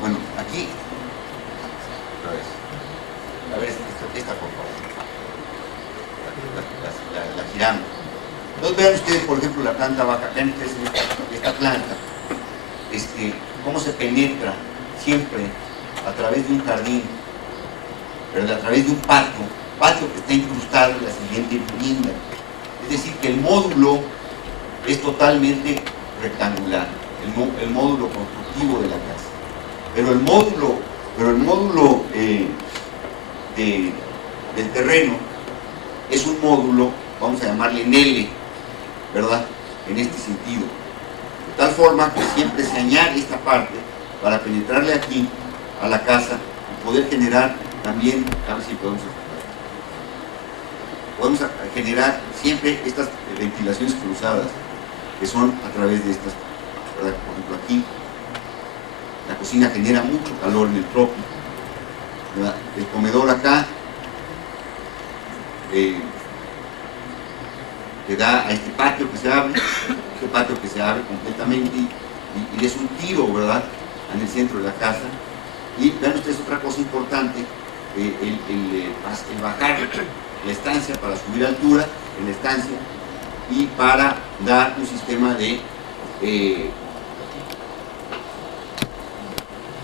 Bueno, aquí, otra vez. A ver, esta por favor. La giramos. Entonces vean ustedes, por ejemplo, la planta baja. Vean ustedes esta planta, cómo se penetra siempre a través de un jardín, ¿verdad? A través de un patio que está incrustado en la siguiente vivienda. Es decir, que el módulo es totalmente rectangular, el módulo constructivo de la casa. Pero el módulo del terreno es un módulo, vamos a llamarle en L, ¿verdad? En este sentido. De tal forma que siempre se añade esta parte para penetrarle aquí a la casa y poder generar también, a ver si podemos generar siempre estas ventilaciones cruzadas que son a través de estas, ¿verdad? Por ejemplo, aquí la cocina genera mucho calor en el trópico, ¿verdad? El comedor acá que da a este patio que se abre completamente y es un tiro, ¿verdad? En el centro de la casa. Y vean ustedes otra cosa importante, el bajar la estancia para subir altura en la estancia y para dar un sistema de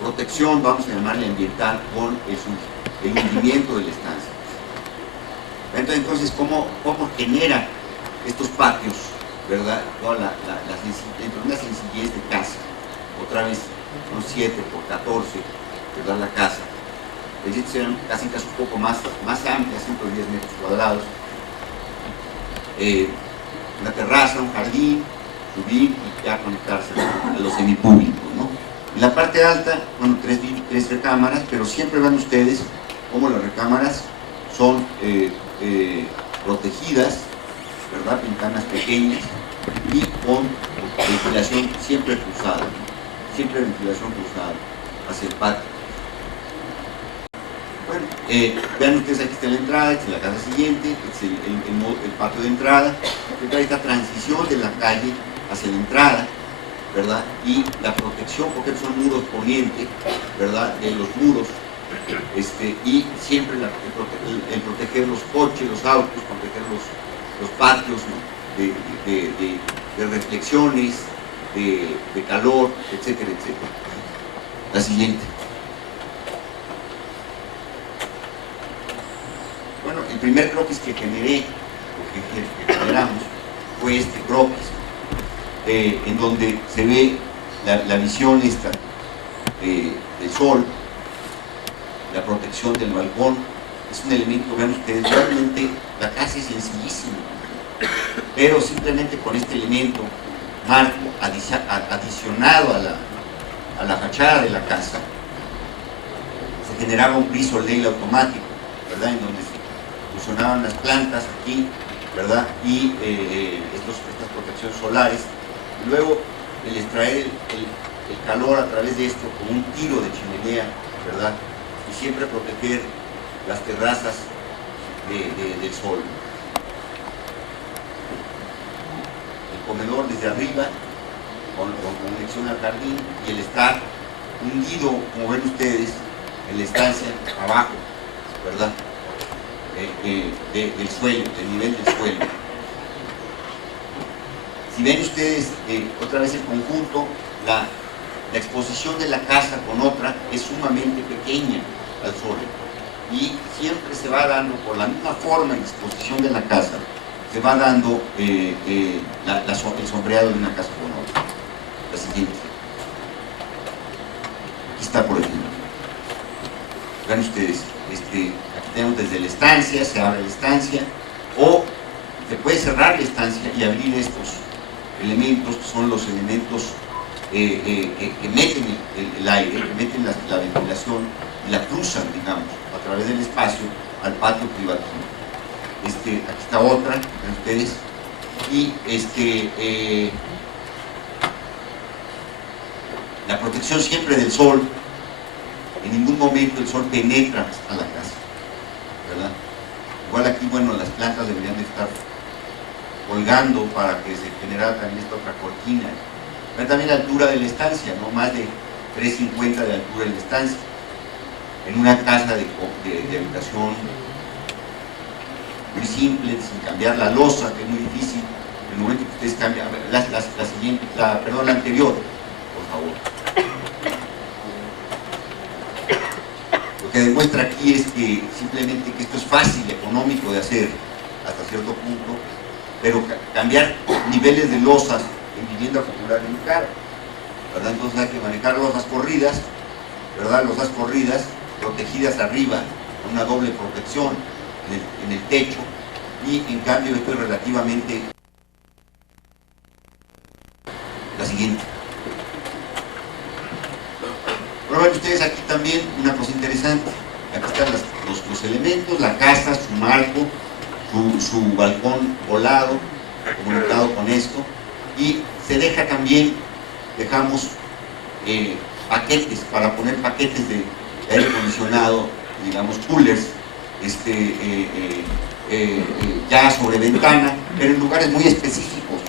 protección, vamos a llamarle ambiental, con el hundimiento de la estancia. Entonces, ¿cómo genera estos patios, ¿verdad? Toda dentro de una sencillez de casa, otra vez son 7 por 14, ¿verdad? La casa. Es decir, serán casi un poco más amplias, 110 metros cuadrados. Una terraza, un jardín, subir y ya conectarse a los semipúblicos, ¿no? En la parte alta, bueno, tres recámaras, pero siempre van ustedes cómo las recámaras son protegidas, ¿verdad? Ventanas pequeñas y con ventilación siempre cruzada, hacia el patio. Bueno, vean ustedes, aquí está la entrada, esta es la casa siguiente, este es el patio de entrada, que trae esta transición de la calle hacia la entrada, ¿verdad? Y la protección, porque son muros poniente, ¿verdad? De los muros, y siempre el proteger los coches, los autos, proteger los patios, ¿no? de reflexiones, de calor, etcétera, etcétera. La siguiente. Bueno, el primer croquis que generamos fue este croquis, en donde se ve la visión esta del sol, la protección del balcón. Es un elemento, vean ustedes, realmente la casa es sencillísima, pero simplemente con este elemento, marco, adicionado a la fachada de la casa, se generaba un piso ley automático, ¿verdad? En donde se funcionaban las plantas aquí, ¿verdad? Y estas protecciones solares. Y luego el extraer el calor a través de esto como un tiro de chimenea, ¿verdad? Y siempre proteger las terrazas del sol. El comedor desde arriba, con conexión al jardín, y el estar hundido, como ven ustedes, en la estancia abajo, ¿verdad? Del suelo, del nivel del suelo. Si ven ustedes otra vez el conjunto, la exposición de la casa con otra es sumamente pequeña al sol, y siempre se va dando, por la misma forma y disposición de la casa, se va dando el sombreado de una casa con otra. La siguiente. Aquí está, por ejemplo. Vean ustedes, aquí tenemos desde la estancia, se abre la estancia, o se puede cerrar la estancia y abrir estos elementos, que son los elementos que meten el aire, que meten la ventilación y la cruzan, digamos, a través del espacio al patio privativo. Aquí está otra, vean ustedes, y la protección siempre del sol. En ningún momento el sol penetra a la casa, ¿verdad? Igual aquí, bueno, las plantas deberían de estar colgando para que se generara también esta otra cortina. Vean también la altura de la estancia, no más de 3,50 de altura de la estancia. En una casa de habitación muy simple, sin cambiar la losa, que es muy difícil. En el momento que ustedes cambian, la anterior, por favor. Lo que demuestra aquí es que simplemente que esto es fácil, económico de hacer hasta cierto punto, pero cambiar niveles de losas en vivienda popular es muy caro, ¿verdad? Entonces hay que manejar losas corridas, ¿verdad? Losas corridas, protegidas arriba, con una doble protección en el techo, y en cambio esto es relativamente... La siguiente. Pero ven ustedes aquí también una cosa interesante. Aquí están los elementos, la casa, su marco, su balcón volado, comunicado con esto, y se deja también, dejamos paquetes, para poner paquetes de aire acondicionado, digamos coolers, ya sobre ventana, pero en lugares muy específicos.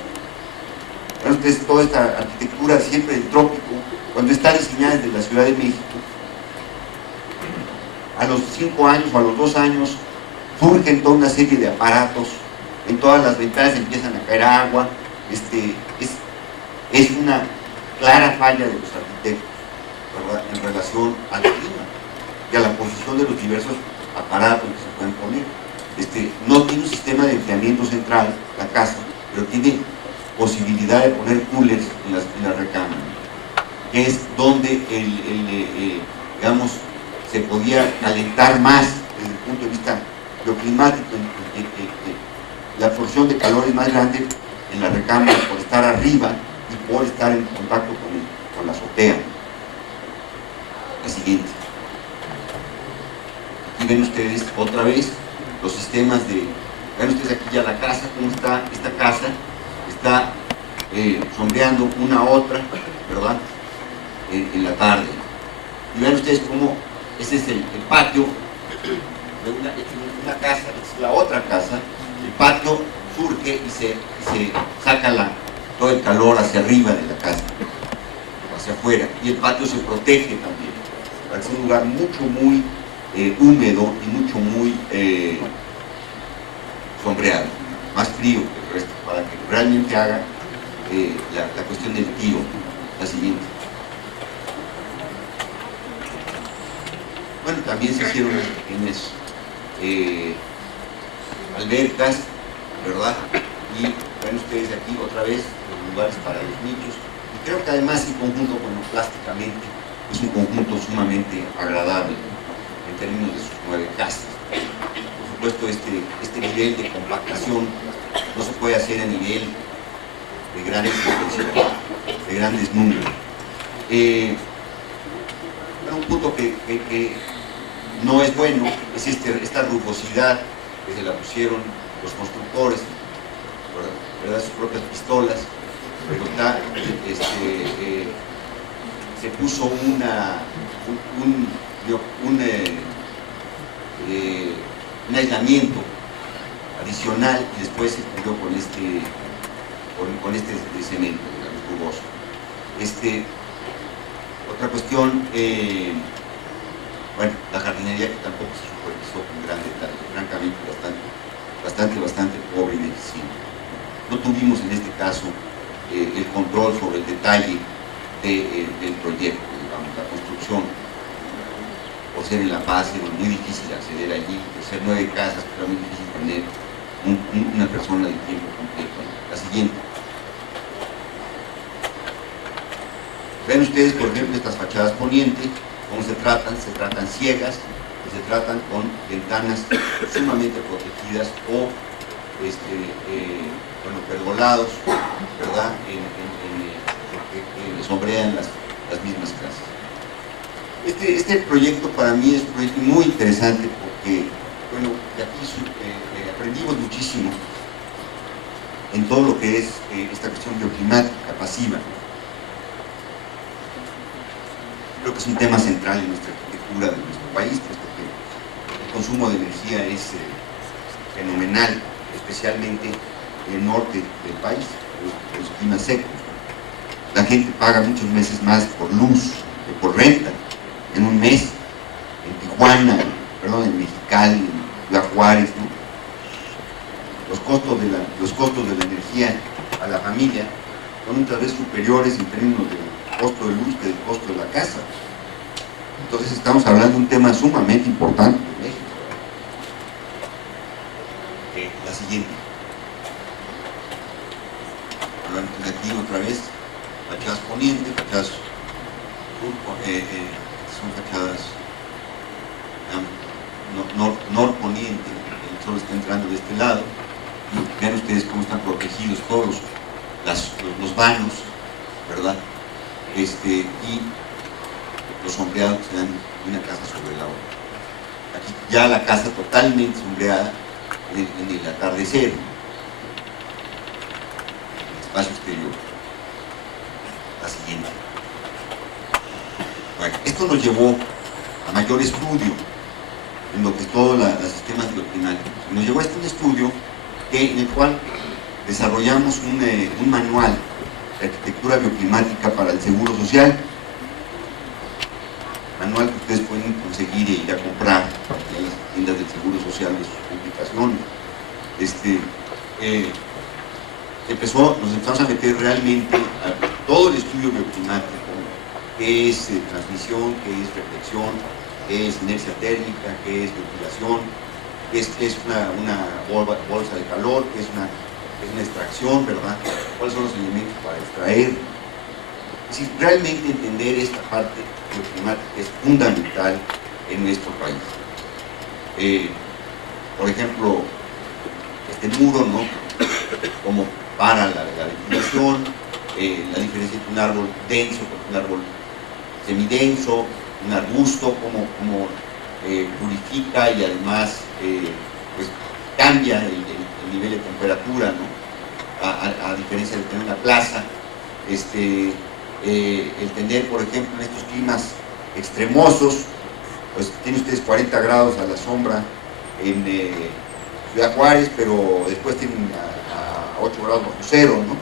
Bueno, entonces toda esta arquitectura siempre del trópico, cuando está diseñada desde la Ciudad de México, a los 5 años o a los 2 años surgen toda una serie de aparatos, en todas las ventanas empiezan a caer agua. Es una clara falla de los arquitectos, ¿verdad?, en relación al clima y a la posición de los diversos aparatos que se pueden poner. No tiene un sistema de enfriamiento central la casa, pero tiene posibilidad de poner coolers en la recámara, que es donde digamos, se podía calentar más desde el punto de vista bioclimático. La absorción de calor es más grande en la recámara por estar arriba y por estar en contacto con la azotea. La siguiente. Aquí ven ustedes otra vez los sistemas de... Ven ustedes aquí ya la casa, cómo está esta casa, está sombreando una a otra, ¿verdad?, en la tarde. Y vean ustedes cómo ese es el patio de una casa, es la otra casa. El patio surge y se saca todo el calor hacia arriba de la casa, hacia afuera, y el patio se protege también, para que sea un lugar muy húmedo y muy sombreado, más frío que el resto, para que realmente haga la cuestión del tiro. La siguiente. Bueno, también se hicieron unas pequeñas albercas, ¿verdad? Y ven ustedes aquí otra vez los lugares para los nichos. Y creo que además en conjunto, bueno, plásticamente es un conjunto sumamente agradable en términos de sus 9 casas. Por supuesto, este nivel de compactación no se puede hacer a nivel de grandes dimensiones, de grandes números. Un punto que no es bueno es esta rugosidad que se la pusieron los constructores, ¿verdad? Sus propias pistolas, pero se puso un aislamiento adicional, y después se cubrió con este de cemento, digamos, rugoso. Otra cuestión, Bueno, la jardinería que tampoco se supervisó con gran detalle, francamente bastante pobre y deficiente. No tuvimos en este caso el control sobre el detalle del proyecto, digamos, la construcción. Por ser en La Paz era muy difícil acceder allí, por ser 9 casas, era muy difícil tener una persona de tiempo completo. La siguiente. Ven ustedes, por ejemplo, estas fachadas poniente, cómo se tratan ciegas, y se tratan con ventanas sumamente protegidas o bueno, pergolados, ¿verdad?, que sombrean las mismas casas. Este proyecto para mí es un proyecto muy interesante porque, bueno, de aquí aprendimos muchísimo en todo lo que es esta cuestión bioclimática pasiva. Creo que es un tema central en nuestra arquitectura de nuestro país, puesto que el consumo de energía es fenomenal, especialmente en el norte del país, los climas secos. La gente paga muchos meses más por luz que por renta en un mes, en Tijuana, perdón, en Mexicali, en Ciudad Juárez, ¿no? Los costos de la energía a la familia son muchas veces superiores en términos del costo de luz que del costo de la casa. Entonces estamos hablando de un tema sumamente importante en México. La siguiente. Hablando de aquí otra vez, fachadas poniente, fachadas son fachadas norponiente, el sol está entrando de este lado. Vean ustedes cómo están protegidos todos los vanos, ¿verdad? Y los sombreados que se dan de una casa sobre la otra. Aquí ya la casa totalmente sombreada en el atardecer, el espacio exterior. La siguiente. Bueno, esto nos llevó a mayor estudio en lo que es todos los sistemas bioclimáticos. Nos llevó a un estudio en el cual desarrollamos un manual de arquitectura bioclimática para el Seguro Social, manual que ustedes pueden conseguir e ir a comprar en las tiendas del Seguro Social de sus publicaciones. Nos empezamos a meter realmente a todo el estudio bioclimático, qué es transmisión, qué es reflexión, qué es inercia térmica, qué es ventilación, qué es una bolsa de calor, qué es una extracción, ¿verdad? ¿Cuáles son los elementos para extraer? Es decir, realmente entender esta parte bioclimática es fundamental en nuestro país. Por ejemplo, este muro, ¿no?, como para la ventilación, la diferencia entre un árbol denso con un árbol semidenso, un arbusto, como purifica y además pues cambia el nivel de temperatura, ¿no?, a diferencia de tener una plaza. El tener, por ejemplo, en estos climas extremosos, pues tiene ustedes 40 grados a la sombra en Ciudad Juárez, pero después tienen a 8 grados bajo cero, ¿no?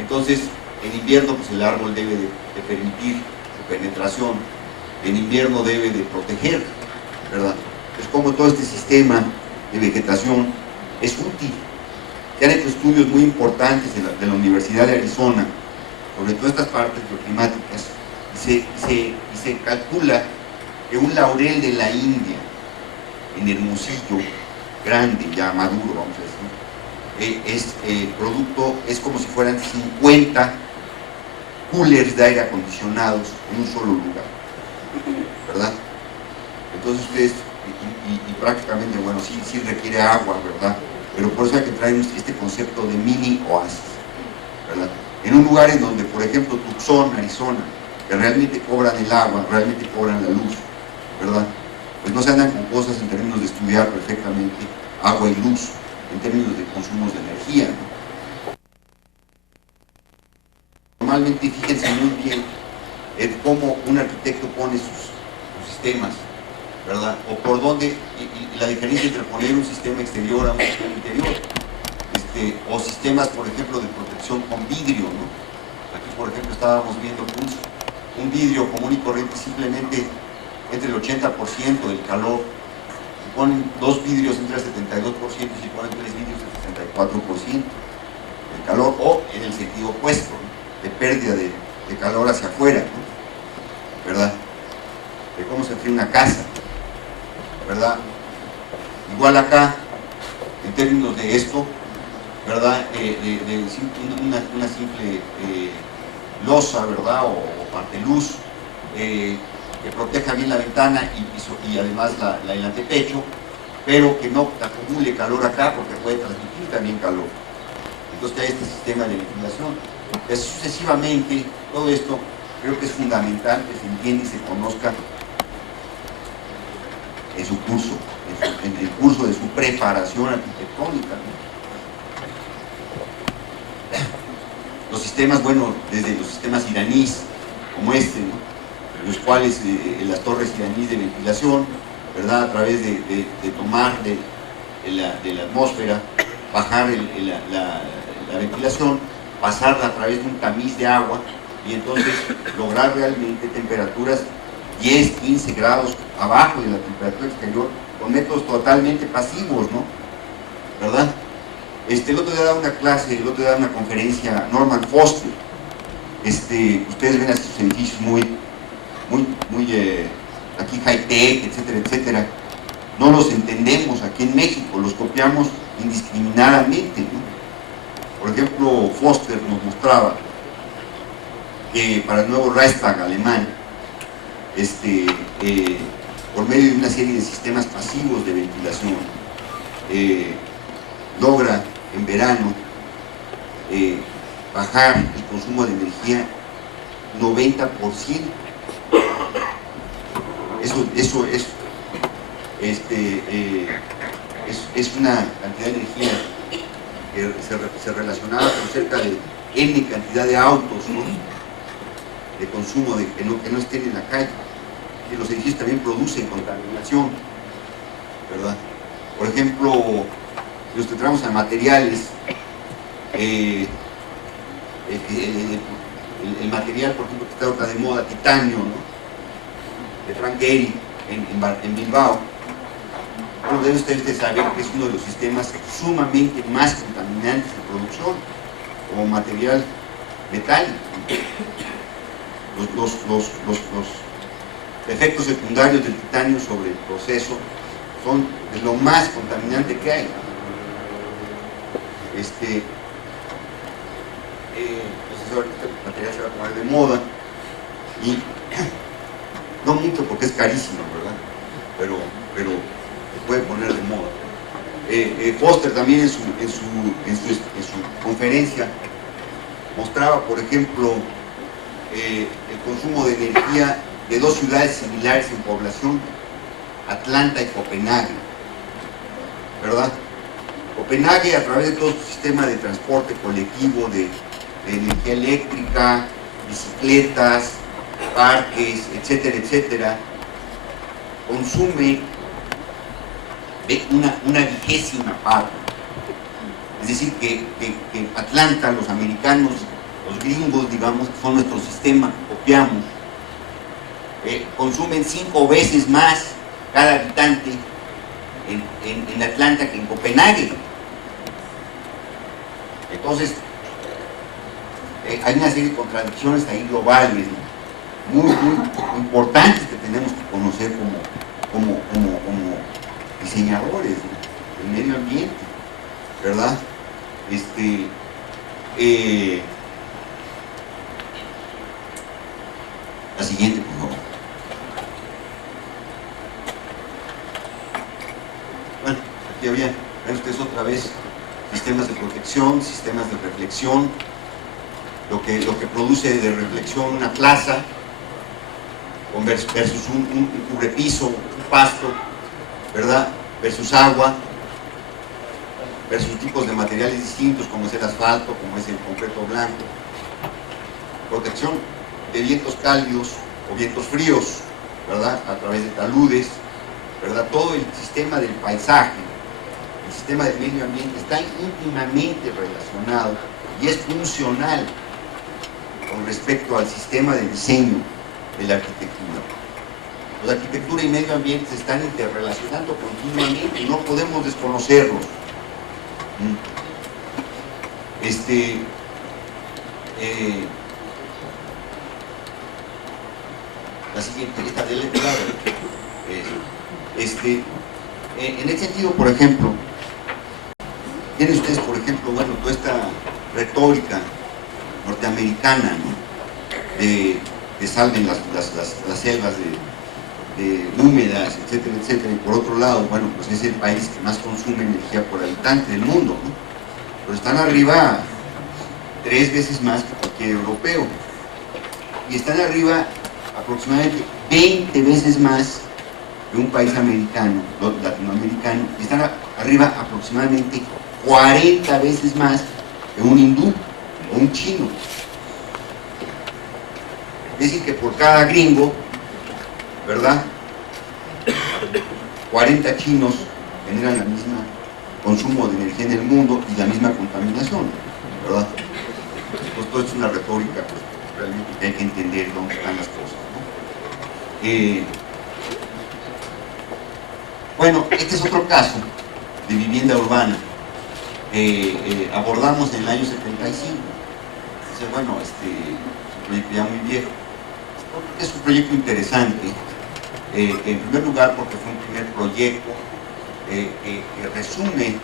Entonces, en invierno, pues el árbol debe de permitir su penetración, en invierno debe de proteger, ¿verdad? Pues como todo este sistema de vegetación es útil. Se han hecho estudios muy importantes de la Universidad de Arizona sobre todas estas partes bioclimáticas y se calcula que un laurel de la India en Hermosillo, grande, ya maduro, vamos a decir, es como si fueran 50 coolers de aire acondicionados en un solo lugar, ¿verdad? Entonces ustedes, y prácticamente, bueno, sí requiere agua, ¿verdad? Pero por eso hay que traer este concepto de mini oasis, ¿verdad? En un lugar en donde, por ejemplo, Tucson, Arizona, que realmente cobran el agua, realmente cobran la luz, ¿verdad? Pues no se andan con cosas en términos de estudiar perfectamente agua y luz, en términos de consumos de energía, ¿no? Normalmente, fíjense muy bien cómo un arquitecto pone sus sistemas, ¿verdad? O por dónde, y la diferencia entre poner un sistema exterior a un sistema interior. O sistemas, por ejemplo, de protección con vidrio, ¿no? Aquí, por ejemplo, estábamos viendo un vidrio común y corriente simplemente entre el 80% del calor. Si ponen 2 vidrios entra el 72%, y si ponen 3 vidrios el 64% del calor, o en el sentido opuesto, ¿no?, de pérdida de calor hacia afuera, ¿no?, ¿verdad? De cómo se enfría una casa, ¿verdad? Igual acá, en términos de esto, ¿verdad? Una simple losa, ¿verdad? O parteluz, que proteja bien la ventana y además el antepecho, pero que no acumule calor acá porque puede transmitir también calor. Entonces hay este sistema de ventilación. Y sucesivamente, todo esto creo que es fundamental que se entienda y se conozca en su curso, en el curso de su preparación arquitectónica, ¿no? Los sistemas, bueno, desde los sistemas iraníes, como este, ¿no?, los cuales las torres iraníes de ventilación, ¿verdad?, a través de tomar de la atmósfera, bajar la ventilación, pasarla a través de un tamiz de agua y entonces lograr realmente temperaturas 10, 15 grados abajo de la temperatura exterior con métodos totalmente pasivos, ¿no?, ¿verdad? El otro día daba una clase, el otro día daba una conferencia Norman Foster. Ustedes ven a estos edificios muy aquí high-tech, etcétera, etcétera. No los entendemos aquí en México, los copiamos indiscriminadamente, ¿no? Por ejemplo, Foster nos mostraba que para el nuevo Reichstag alemán, por medio de una serie de sistemas pasivos de ventilación, logra en verano bajar el consumo de energía 90%. Eso es una cantidad de energía que se relacionaba con cerca de N cantidad de autos, ¿no?, de consumo que no estén en la calle. Y los edificios también producen contaminación, ¿verdad? Por ejemplo, si nos centramos en materiales, el material, por ejemplo, que está ahorita de moda, titanio, ¿no?, de Frank Gehry en Bilbao. Bueno, debe usted saber que es uno de los sistemas sumamente más contaminantes de producción, como material metálico. Los efectos secundarios del titanio sobre el proceso son de lo más contaminante que hay. Entonces ahora este material se va a poner de moda y no mucho porque es carísimo, ¿verdad? Pero se puede poner de moda. Foster también en su conferencia mostraba, por ejemplo, el consumo de energía de dos ciudades similares en población, Atlanta y Copenhague, ¿verdad? Copenhague, a través de todo su sistema de transporte colectivo, de energía eléctrica, bicicletas, parques, etcétera, etcétera, consume una 20ª parte. Es decir, que Atlanta, los americanos, los gringos, digamos, son nuestro sistema, copiamos, consumen 5 veces más cada habitante en Atlanta que en Copenhague. Entonces, hay una serie de contradicciones ahí globales, ¿no?, muy importantes que tenemos que conocer como diseñadores, ¿no?, del medio ambiente, ¿verdad? La siguiente, por favor. Bueno, aquí había, ven ustedes otra vez, sistemas de protección, sistemas de reflexión, lo que produce de reflexión una plaza versus un cubrepiso, un pasto, ¿verdad? Versus agua, versus tipos de materiales distintos como es el asfalto, como es el concreto blanco. Protección de vientos cálidos o vientos fríos, ¿verdad? A través de taludes, ¿verdad? Todo el sistema del paisaje, el sistema del medio ambiente está íntimamente relacionado y es funcional con respecto al sistema de diseño de la arquitectura. Pues arquitectura y medio ambiente se están interrelacionando continuamente y no podemos desconocerlos. La siguiente lista de en ese sentido, por ejemplo, tienen ustedes, por ejemplo, bueno, toda esta retórica norteamericana, ¿no? de salven las selvas húmedas, etcétera, etcétera, y por otro lado, bueno, pues es el país que más consume energía por habitante del mundo, ¿no? Pero están arriba 3 veces más que cualquier europeo, y están arriba aproximadamente 20 veces más que un país americano, latinoamericano, y están arriba aproximadamente 40 veces más que un hindú o un chino. Es decir, que por cada gringo, ¿verdad?, 40 chinos generan el mismo consumo de energía en el mundo y la misma contaminación, ¿verdad? Pues todo esto es una retórica, pues, realmente que hay que entender dónde están las cosas, ¿no? Bueno, este es otro caso de vivienda urbana que abordamos en el año 75. Entonces, bueno, es un proyecto ya muy viejo. Es un proyecto interesante, en primer lugar porque fue un primer proyecto que resume,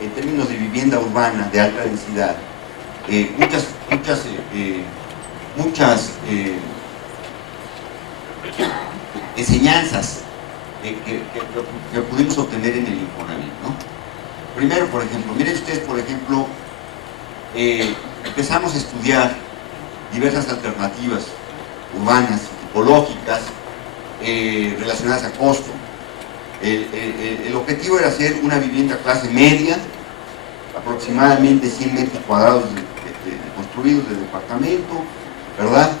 en términos de vivienda urbana de alta densidad, muchas enseñanzas que pudimos obtener en el Infonavit, ¿no? Primero, por ejemplo, miren ustedes, por ejemplo, empezamos a estudiar diversas alternativas urbanas, tipológicas, relacionadas a costo. El objetivo era hacer una vivienda clase media, aproximadamente 100 metros cuadrados construidos de departamento, ¿verdad?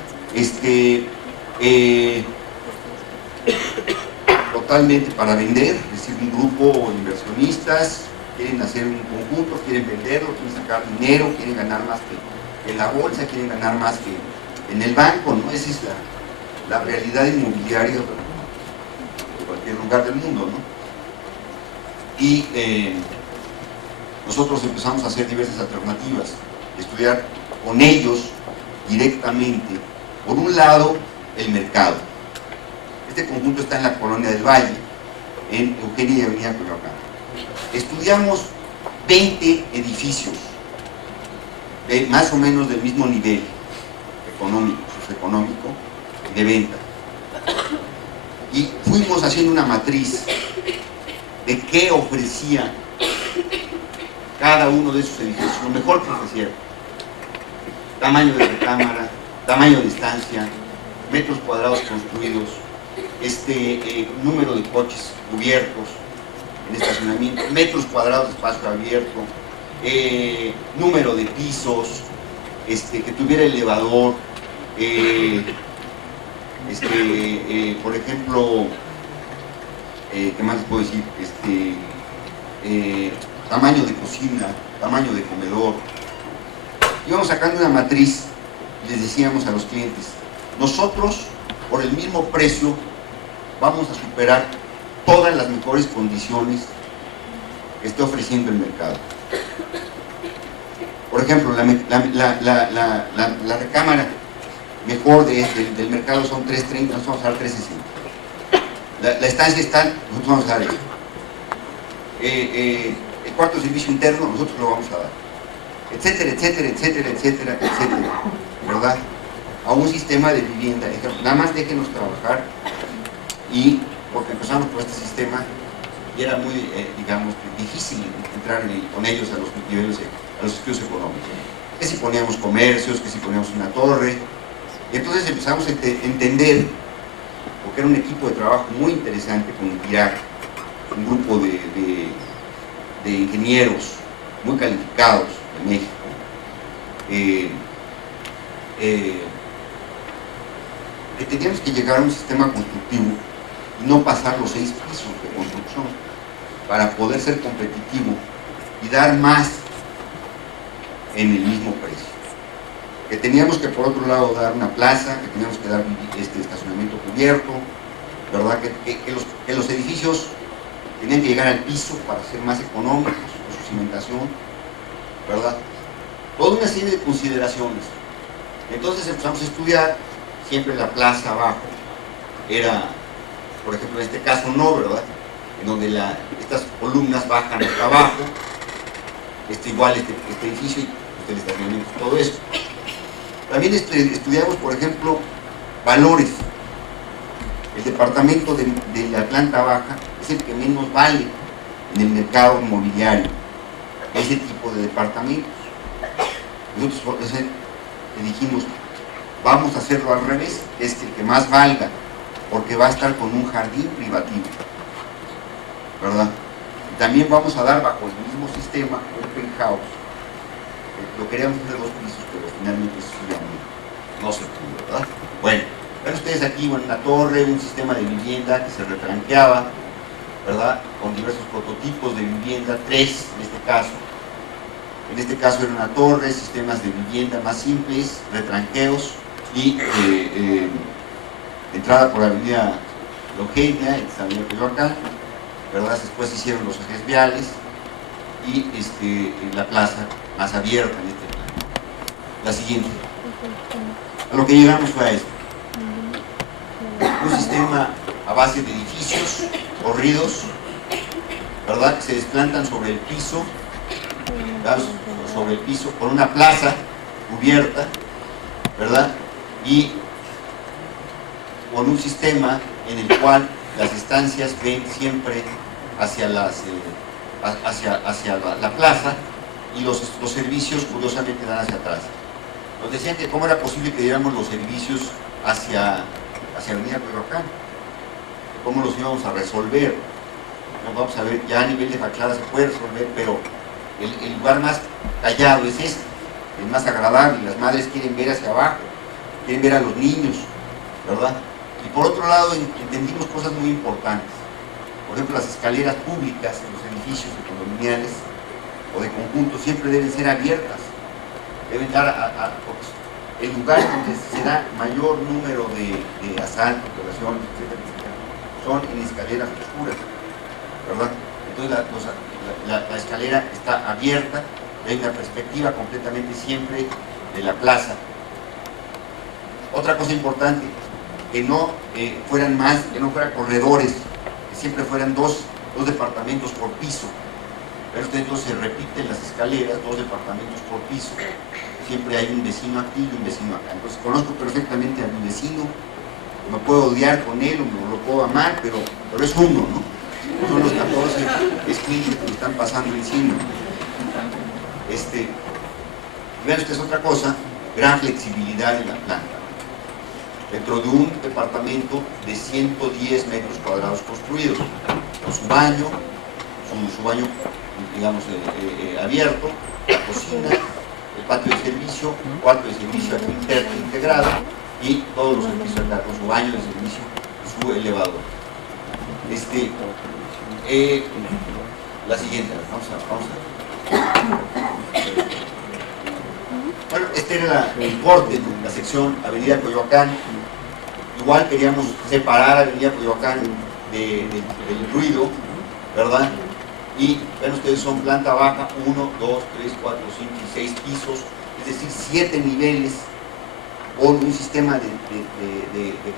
Totalmente para vender, es decir, un grupo de inversionistas quieren hacer un conjunto, quieren venderlo, quieren sacar dinero, quieren ganar más que en la bolsa, quieren ganar más que en el banco, ¿no? Esa es la realidad inmobiliaria de cualquier lugar del mundo, ¿no? Y nosotros empezamos a hacer diversas alternativas, estudiar con ellos directamente, por un lado, el mercado. Este conjunto está en la Colonia del Valle, en Eugenia y Avenida Coyoacán. Estudiamos 20 edificios, más o menos del mismo nivel económico, socioeconómico, de venta. Y fuimos haciendo una matriz de qué ofrecía cada uno de esos edificios, lo mejor que ofrecieron. Tamaño de recámara, tamaño de estancia, metros cuadrados construidos, número de coches cubiertos en estacionamiento, metros cuadrados de espacio abierto, número de pisos, que tuviera elevador, por ejemplo, ¿qué más les puedo decir? Tamaño de cocina, tamaño de comedor. Íbamos sacando una matriz y les decíamos a los clientes, nosotros por el mismo precio vamos a superar todas las mejores condiciones que esté ofreciendo el mercado. Por ejemplo, la recámara mejor del mercado son 330, nosotros vamos a dar 360. La estancia está, nosotros vamos a dar eso. El cuarto de servicio interno, nosotros lo vamos a dar. Etcétera, etcétera, etcétera, etcétera, etcétera. ¿Verdad? A un sistema de vivienda. Nada más déjenos trabajar. Y porque empezamos con este sistema y era muy, digamos, difícil entrar con ellos a los niveles, a los estudios económicos. Que si poníamos comercios, que si poníamos una torre. Y entonces empezamos a entender, porque era un equipo de trabajo muy interesante con IRAC, un grupo de ingenieros muy calificados de México, que teníamos que llegar a un sistema constructivo y no pasar los 6 pisos de construcción para poder ser competitivo y dar más en el mismo precio. Que teníamos que por otro lado dar una plaza, que teníamos que dar estacionamiento cubierto, ¿verdad? Que los edificios tenían que llegar al piso para ser más económicos con su cimentación, ¿verdad? Toda una serie de consideraciones. Entonces empezamos a estudiar, siempre la plaza abajo era, por ejemplo, en este caso no, ¿verdad? En donde estas columnas bajan hasta abajo, igual este edificio y el estacionamiento, todo eso. También estudiamos, por ejemplo, valores. El departamento de la planta baja es el que menos vale en el mercado inmobiliario, ese tipo de departamentos. Nosotros dijimos, vamos a hacerlo al revés, es el que más valga, porque va a estar con un jardín privativo, ¿verdad? Y también vamos a dar bajo el mismo sistema open house. Lo queríamos hacer 2 pisos, pero finalmente eso ya no se pudo, ¿verdad? Bueno, ven ustedes aquí una torre, un sistema de vivienda que se retranqueaba, ¿verdad? Con diversos prototipos de vivienda, 3 en este caso. En este caso era una torre, sistemas de vivienda más simples, retranqueos y entrada por la avenida Eugenia, en San Miguel de Coyoacán, ¿verdad? Después se hicieron los ejes viales y la plaza más abierta en este plan. La siguiente. A lo que llegamos fue a esto. Un sistema a base de edificios corridos, ¿verdad? Que se desplantan sobre el piso, ¿verdad? Sobre el piso, con una plaza cubierta, ¿verdad? Y con un sistema en el cual las estancias ven siempre hacia la plaza y los servicios curiosamente dan hacia atrás. Nos decían que cómo era posible que diéramos los servicios hacia Avenida Coyoacán, cómo los íbamos a resolver. Nos vamos a ver, ya a nivel de fachada se puede resolver, pero el lugar más callado es este, el más agradable. Las madres quieren ver hacia abajo, quieren ver a los niños, ¿verdad? Y por otro lado entendimos cosas muy importantes. Por ejemplo, las escaleras públicas en los edificios de condominiales o de conjuntos siempre deben ser abiertas, deben dar el lugar donde se da mayor número de asaltos, violaciones, etcétera, etcétera, son en escaleras oscuras, ¿verdad? Entonces la escalera está abierta, hay una perspectiva completamente siempre de la plaza. Otra cosa importante, que no fueran corredores, que siempre fueran dos departamentos por piso. Pero entonces se repiten las escaleras, 2 departamentos por piso. Siempre hay un vecino aquí y un vecino acá. Entonces conozco perfectamente a mi vecino, me puedo odiar con él o lo puedo amar, pero es uno, ¿no? Son los 14 esclientes que me están pasando encima. Vean ustedes otra cosa, gran flexibilidad en la planta. Dentro de un departamento de 110 metros cuadrados construidos, con su baño, digamos, abierto, la cocina, el patio de servicio, un cuarto de servicio aquí integrado y todos los servicios acá, con su baño de servicio y su elevador. La siguiente, vamos a bueno, este era el corte, la sección Avenida Coyoacán. Igual queríamos separar Avenida Coyoacán del ruido, ¿verdad? Y ven ustedes, son planta baja, 1, 2, 3, 4, 5 y 6 pisos, es decir, 7 niveles con un sistema de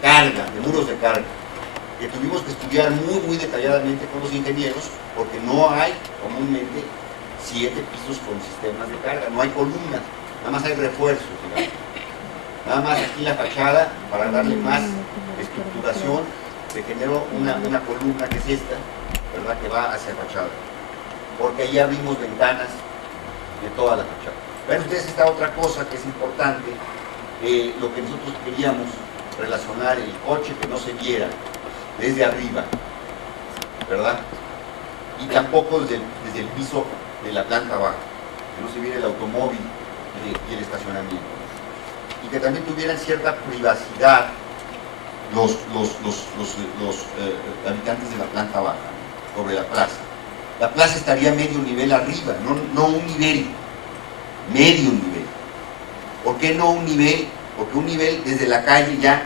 carga, de muros de carga, que tuvimos que estudiar muy detalladamente con los ingenieros, porque no hay comúnmente 7 pisos con sistemas de carga, no hay columnas, nada más hay refuerzos, digamos. Nada más aquí la fachada, para darle más estructuración, se generó una columna que es esta, ¿verdad?, que va hacia la fachada, porque ahí abrimos ventanas de toda la fachada. Ven ustedes esta otra cosa que es importante, lo que nosotros queríamos relacionar, el coche que no se viera desde arriba, ¿verdad? Y tampoco desde el piso de la planta baja, que no se viera el automóvil y el estacionamiento. Y que también tuvieran cierta privacidad los habitantes de la planta baja, sobre la plaza. La plaza estaría medio nivel arriba, no un nivel, medio nivel. ¿Por qué no un nivel? Porque un nivel desde la calle ya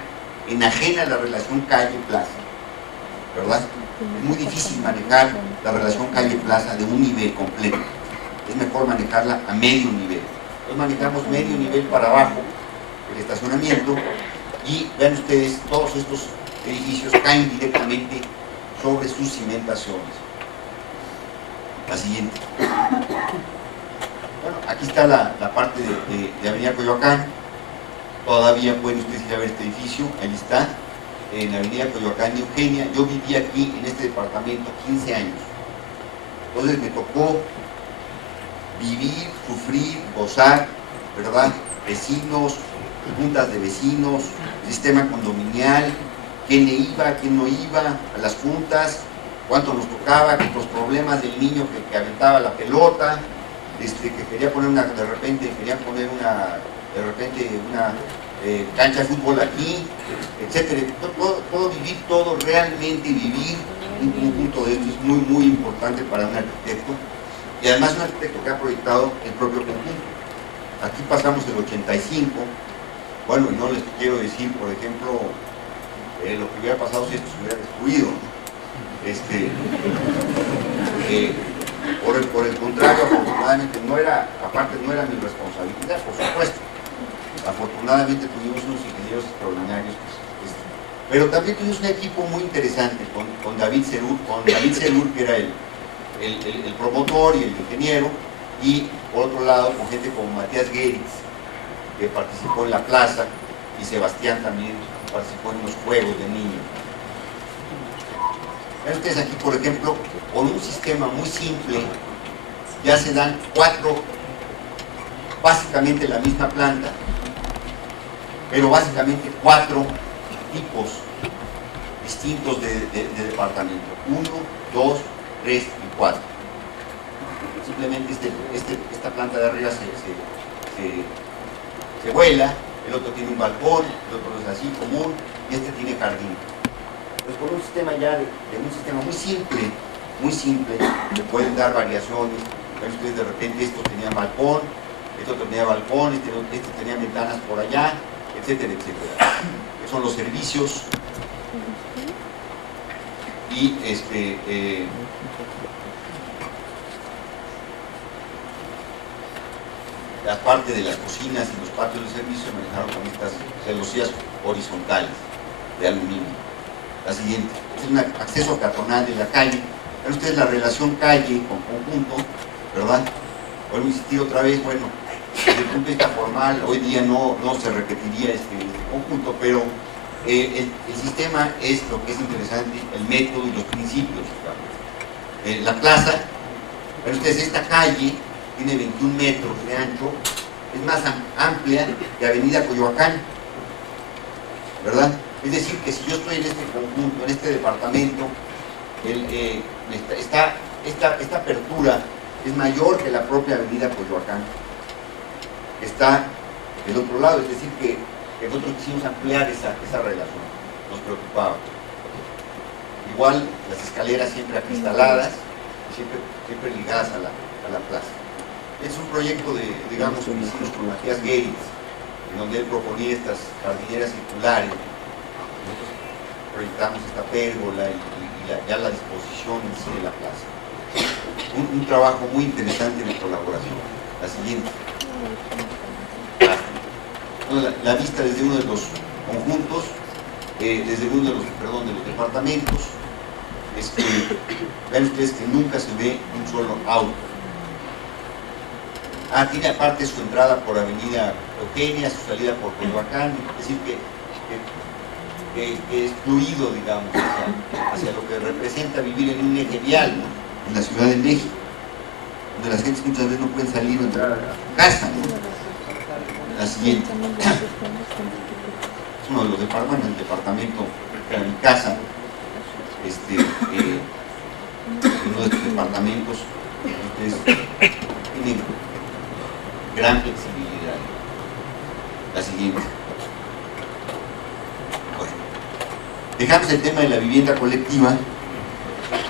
enajena la relación calle-plaza. ¿verdad? Es muy difícil manejar la relación calle-plaza de un nivel completo. Es mejor manejarla a medio nivel. Entonces manejamos medio nivel para abajo, el estacionamiento, y vean ustedes, todos estos edificios caen directamente sobre sus cimentaciones. La siguiente. Bueno, aquí está la parte de Avenida Coyoacán. Todavía pueden ustedes ir a ver este edificio, ahí está, en la Avenida Coyoacán de Eugenia. Yo viví aquí en este departamento 15 años. Entonces me tocó vivir, sufrir, gozar, ¿verdad? Vecinos, juntas de vecinos, sistema condominial, quién iba, quién no iba a las juntas, cuánto nos tocaba, los problemas del niño que aventaba la pelota, que quería poner una, de repente una cancha de fútbol aquí, etcétera. Todo vivir, todo realmente vivir un conjunto de esto es muy, muy importante para un arquitecto, y además un arquitecto que ha proyectado el propio conjunto. Aquí pasamos el 85, bueno, y no les quiero decir, por ejemplo, lo que hubiera pasado si esto se hubiera destruido. Por el contrario, afortunadamente no era mi responsabilidad, por supuesto. Afortunadamente tuvimos unos ingenieros extraordinarios, pero también tuvimos un equipo muy interesante con David Serur, que era el promotor y el ingeniero, y por otro lado con gente como Matías Geritz, que participó en la plaza, y Sebastián también participó en unos juegos de niños. Vean ustedes aquí, por ejemplo, con un sistema muy simple, ya se dan 4, básicamente la misma planta, pero básicamente 4 tipos distintos de departamento. 1, 2, 3 y 4. Simplemente esta planta de arriba se vuela, el otro tiene un balcón, el otro es así común, y este tiene jardín. Entonces con un sistema ya de un sistema muy simple, le pueden dar variaciones. Ven ustedes, de repente estos tenían balcón, esto tenía balcón, este tenía ventanas por allá, etcétera, etcétera. Que son los servicios y la parte de las cocinas y los patios de servicio se manejaron con estas celosías horizontales de aluminio. La siguiente, es un acceso peatonal de la calle. Ven ustedes la relación calle con conjunto, ¿verdad? Vuelvo a insistir otra vez, bueno, desde el punto de vista formal, hoy día no se repetiría este conjunto, pero el sistema es lo que es interesante, el método y los principios. La plaza, ven ustedes, esta calle tiene 21 metros de ancho, es más amplia que Avenida Coyoacán, ¿verdad? Es decir, que si yo estoy en este conjunto, en este departamento, esta apertura es mayor que la propia Avenida Coyoacán, que está del otro lado, es decir, que nosotros quisimos ampliar esa relación, nos preocupaba. Igual las escaleras siempre acristaladas, siempre ligadas a la plaza. Es un proyecto digamos, que hicimos con Matías Geritz, en donde él proponía estas jardineras circulares. Nosotros proyectamos esta pérgola y ya la disposición en sí de la plaza. Un trabajo muy interesante de colaboración. La siguiente. La vista desde uno de los conjuntos, desde uno de los departamentos. Vean ustedes que nunca se ve un solo auto. Tiene aparte su entrada por Avenida Eugenia, su salida por Coyoacán, es decir, que es fluido, digamos, hacia lo que representa vivir en un eje vial, ¿no? En la Ciudad de México, donde las gentes muchas veces no pueden salir o entrar a su casa, ¿no? La siguiente. Es uno de los departamentos, el departamento que era mi casa, uno de estos departamentos, tiene gran flexibilidad. La siguiente. Bueno, dejamos el tema de la vivienda colectiva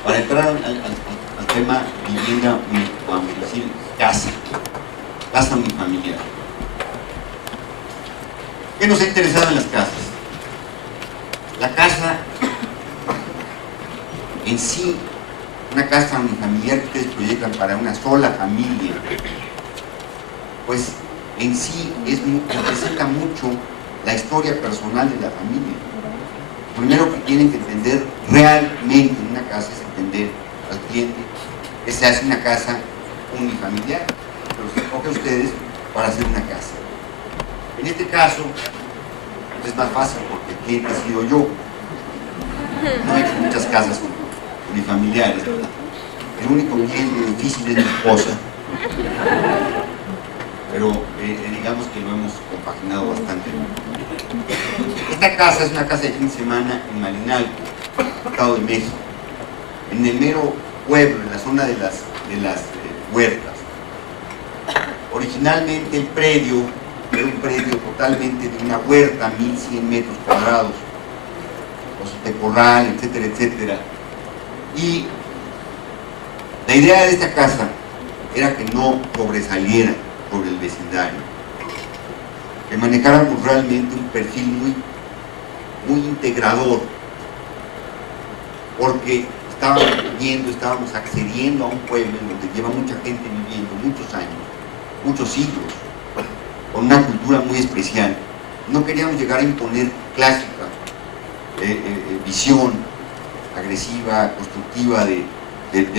para entrar al tema vivienda, vamos a decir, casa unifamiliar. ¿Qué nos ha interesado en las casas? La casa en sí, una casa unifamiliar que ustedes proyectan para una sola familia, pues en sí representa mucho la historia personal de la familia. Lo primero que tienen que entender realmente en una casa es entender al cliente que se hace una casa unifamiliar, pero se escoge a ustedes para hacer una casa. En este caso es más fácil porque el cliente he sido yo. No he hecho muchas casas unifamiliares, ¿verdad? El único cliente difícil es mi esposa, pero digamos que lo hemos compaginado bastante bien. Esta casa es una casa de fin de semana en Malinalco, Estado de México, en el mero pueblo, en la zona de las huertas. Originalmente el predio era un predio totalmente de una huerta, 1100 metros cuadrados, de corral, etcétera, etcétera. Y la idea de esta casa era que no sobresaliera sobre el vecindario, que manejáramos realmente un perfil muy integrador, porque estábamos accediendo a un pueblo en donde lleva mucha gente viviendo muchos años, muchos siglos, con una cultura muy especial. No queríamos llegar a imponer clásica visión agresiva, constructiva de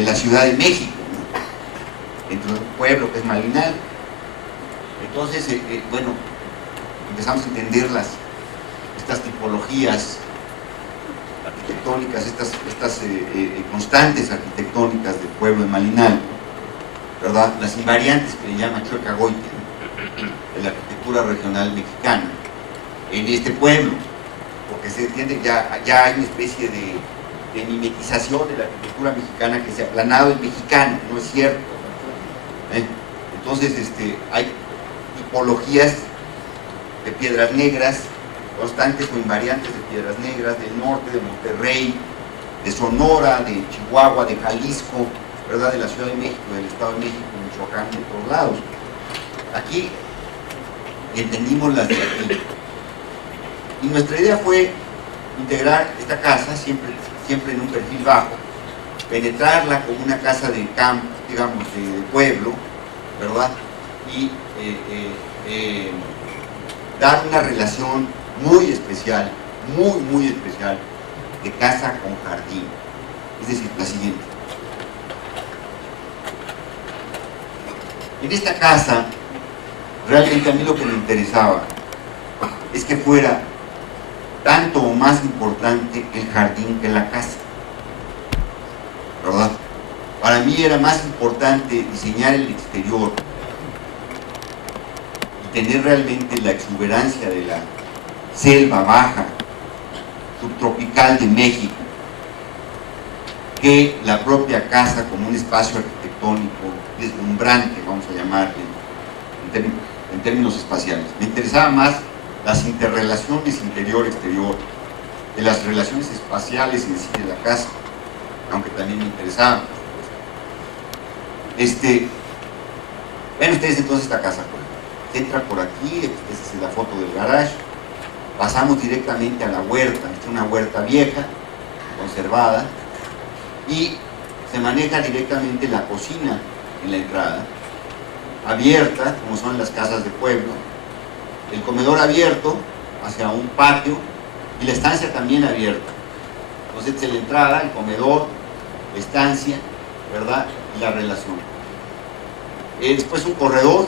la Ciudad de México, ¿no? Dentro de un pueblo que es Malinalco. Entonces, bueno, empezamos a entender estas tipologías arquitectónicas, estas constantes arquitectónicas del pueblo de Malinalco, ¿verdad? Las invariantes que le llama Chuecagoyte, de la arquitectura regional mexicana, en este pueblo, porque se entiende que ya hay una especie de mimetización de la arquitectura mexicana que se ha aplanado el mexicano, no es cierto. Entonces hay tipologías de piedras negras, constantes o invariantes de piedras negras del norte, de Monterrey, de Sonora, de Chihuahua, de Jalisco, ¿verdad? De la Ciudad de México, del Estado de México, Michoacán, de todos lados. Aquí entendimos las de aquí. Y nuestra idea fue integrar esta casa, siempre en un perfil bajo, penetrarla como una casa de campo, digamos, de pueblo, ¿verdad? Y dar una relación muy especial, muy especial, de casa con jardín. Es decir, la siguiente. En esta casa, realmente a mí lo que me interesaba es que fuera tanto o más importante el jardín que la casa, ¿verdad? Para mí era más importante diseñar el exterior y tener realmente la exuberancia de la selva baja subtropical de México que la propia casa como un espacio arquitectónico deslumbrante, vamos a llamarle en términos espaciales. Me interesaba más las interrelaciones interior-exterior, de las relaciones espaciales en sí de la casa, aunque también me interesaba, por supuesto. Ven ustedes entonces esta casa, se entra por aquí, esta es la foto del garage, pasamos directamente a la huerta, esta es una huerta vieja, conservada, y se maneja directamente la cocina en la entrada, abierta, como son las casas de pueblo, el comedor abierto hacia un patio y la estancia también abierta. Entonces, esta es la entrada, el comedor, la estancia, ¿verdad? Y la relación. Después un corredor,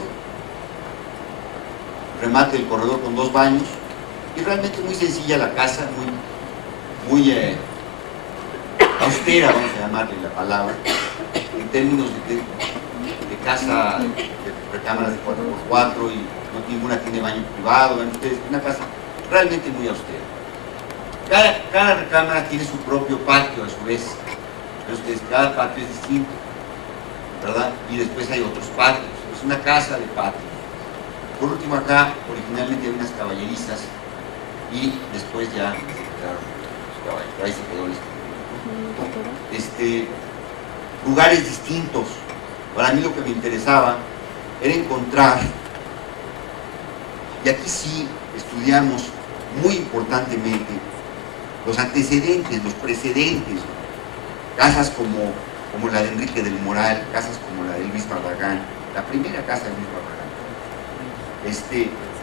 remate del corredor con 2 baños, y realmente muy sencilla la casa, muy austera, vamos a llamarle la palabra, en términos de casa, de recámaras de 4x4 y ninguna tiene baño privado. Ven ustedes, una casa realmente muy austera. Cada recámara tiene su propio patio a su vez. Ven ustedes, cada patio es distinto, ¿verdad? Y después hay otros patios. Es una casa de patios. Por último acá, originalmente hay unas caballerizas y después ya se quedaron los caballos. Ahí se quedó lugares distintos. Para mí lo que me interesaba era encontrar, y aquí sí estudiamos muy importantemente los antecedentes, los precedentes Casas como la de Enrique del Moral, casas como la de Luis Barragán, la primera casa de Luis Barragán.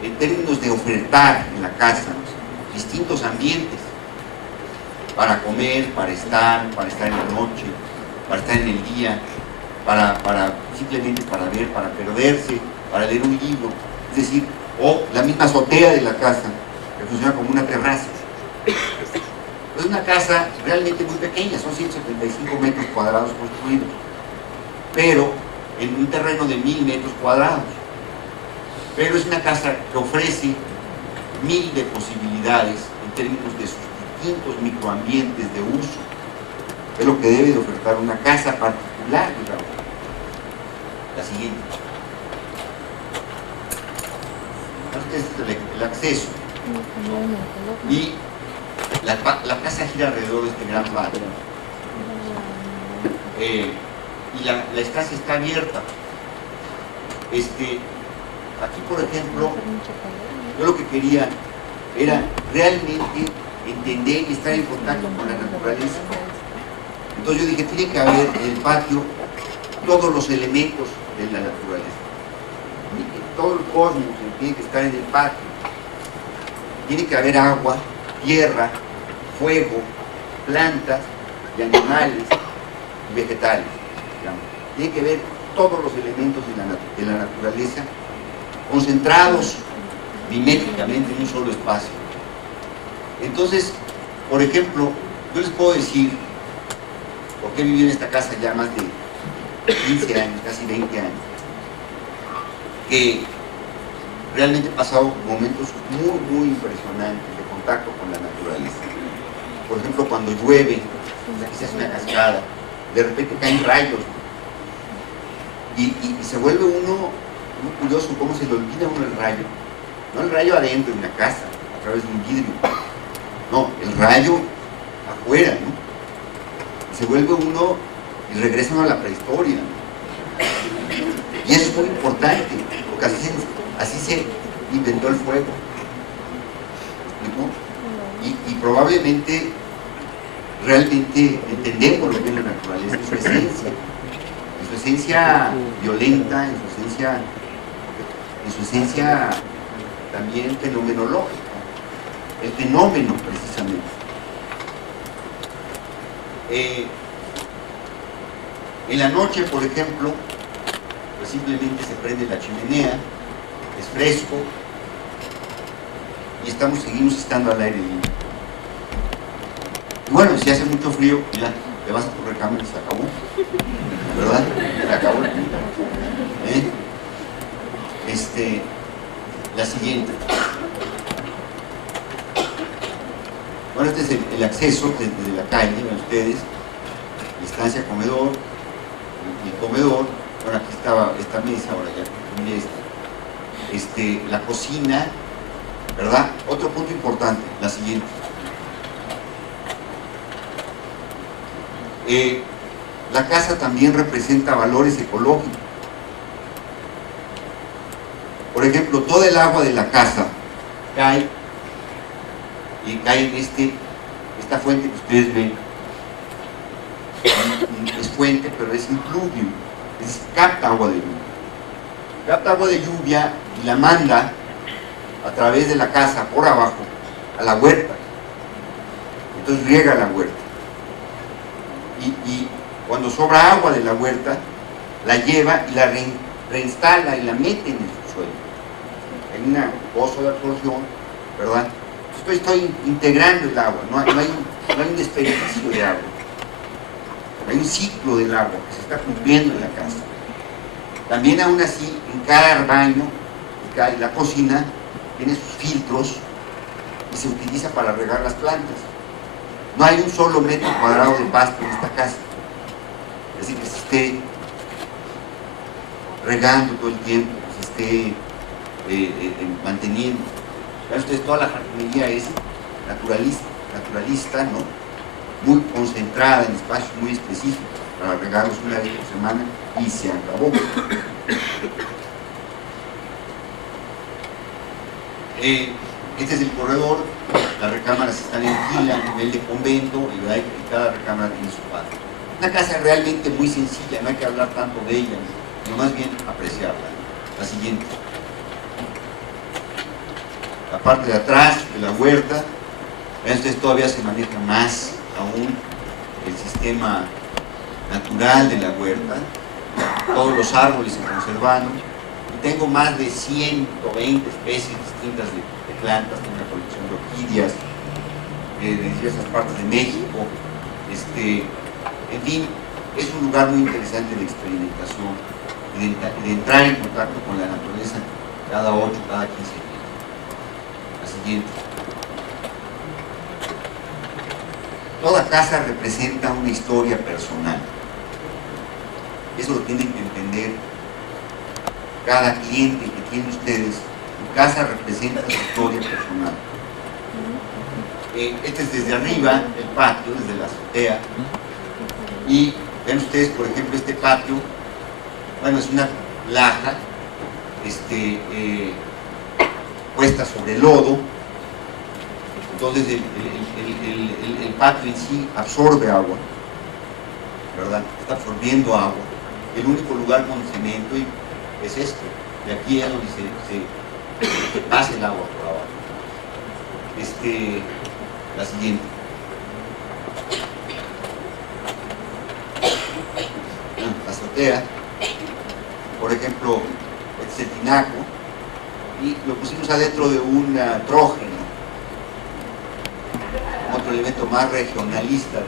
En términos de ofertar en la casa distintos ambientes para comer, para estar en la noche, para estar en el día, simplemente para ver, para perderse, para leer un libro, es decir, o la misma azotea de la casa, que funciona como una terraza. Es una casa realmente muy pequeña, son 175 metros cuadrados construidos, pero en un terreno de 1000 metros cuadrados. Pero es una casa que ofrece 1000 de posibilidades en términos de sus distintos microambientes de uso. Es lo que debe de ofertar una casa particular, digamos. La siguiente. Este es el acceso. Y la casa gira alrededor de este gran patio. Y la estancia está abierta. Aquí, por ejemplo, yo lo que quería era realmente entender y estar en contacto con la naturaleza. Entonces yo dije, tiene que haber en el patio todos los elementos de la naturaleza. Todo el cosmos tiene que estar en el patio. Tiene que haber agua, tierra, fuego, plantas y animales y vegetales. Digamos. Tiene que haber todos los elementos de la naturaleza concentrados miméticamente en un solo espacio. Entonces, por ejemplo, yo les puedo decir, porque he vivido en esta casa ya más de 15 años, casi 20 años, que realmente he pasado momentos muy, muy impresionantes de contacto con la naturaleza. Por ejemplo, cuando llueve, aquí se hace una cascada, de repente caen rayos, y se vuelve uno muy curioso cómo se le olvida a uno el rayo. No el rayo adentro de una casa, a través de un vidrio. No, el rayo afuera, ¿no? Y se vuelve uno y regresa uno a la prehistoria, ¿no? Y eso es muy importante, porque así se inventó el fuego, ¿no? Y probablemente realmente entendemos lo que es la naturaleza en su esencia violenta, en su esencia también fenomenológica, el fenómeno precisamente. En la noche, por ejemplo, pues simplemente se prende la chimenea, es fresco y seguimos estando al aire libre. Y bueno, si hace mucho frío, mira, te vas a tu recámara y se acabó, ¿verdad? Se acabó el tiempo. La siguiente. Bueno, este es el acceso desde la calle, ven ustedes, la estancia comedor, el comedor. Bueno, aquí estaba esta mesa, ahora ya mire la cocina, ¿verdad? Otro punto importante, la siguiente. La casa también representa valores ecológicos. Por ejemplo, toda el agua de la casa cae en esta fuente que ustedes ven. Es fuente, pero es impluvium, capta agua de lluvia. Capta agua de lluvia y la manda a través de la casa, por abajo, a la huerta. Entonces riega la huerta. Y cuando sobra agua de la huerta, la lleva y la reinstala y la mete en el subsuelo. En un pozo de absorción, ¿verdad? Estoy integrando el agua, no hay un desperdicio de agua. Hay un ciclo del agua que se está cumpliendo en la casa. También aún así, en cada baño y la cocina tiene sus filtros y se utiliza para regar las plantas. No hay un solo metro cuadrado de pasto en esta casa. Es decir, que se esté regando todo el tiempo, que se esté manteniendo. Ustedes, toda la jardinería es naturalista, ¿no? Muy concentrada en espacios muy específicos, para regarlos una vez por semana y se acabó. Este es el corredor, las recámaras están en fila a nivel de convento y cada recámara tiene su patio. Una casa realmente muy sencilla, no hay que hablar tanto de ella, sino más bien apreciarla. La siguiente. La parte de atrás de la huerta, entonces todavía se maneja más aún el sistema natural de la huerta. Todos los árboles se conservaron. Y tengo más de 120 especies distintas de plantas, tengo una colección de orquídeas de diversas partes de México. En fin, es un lugar muy interesante de experimentación y de entrar en contacto con la naturaleza cada 8, cada 15 días. La siguiente. Toda casa representa una historia personal. Eso lo tienen que entender cada cliente que tiene ustedes. Su casa representa su historia personal. Este es desde arriba, el patio, desde la azotea. Y ven ustedes, por ejemplo, este patio, bueno, es una laja puesta sobre lodo. Entonces el patio en sí absorbe agua, ¿verdad? Está absorbiendo agua. El único lugar con cemento es este. De aquí es donde se pasa el agua por abajo. La siguiente. La azotea, por ejemplo, este es el tinaco, y lo pusimos adentro de un trógeno, otro elemento más regionalista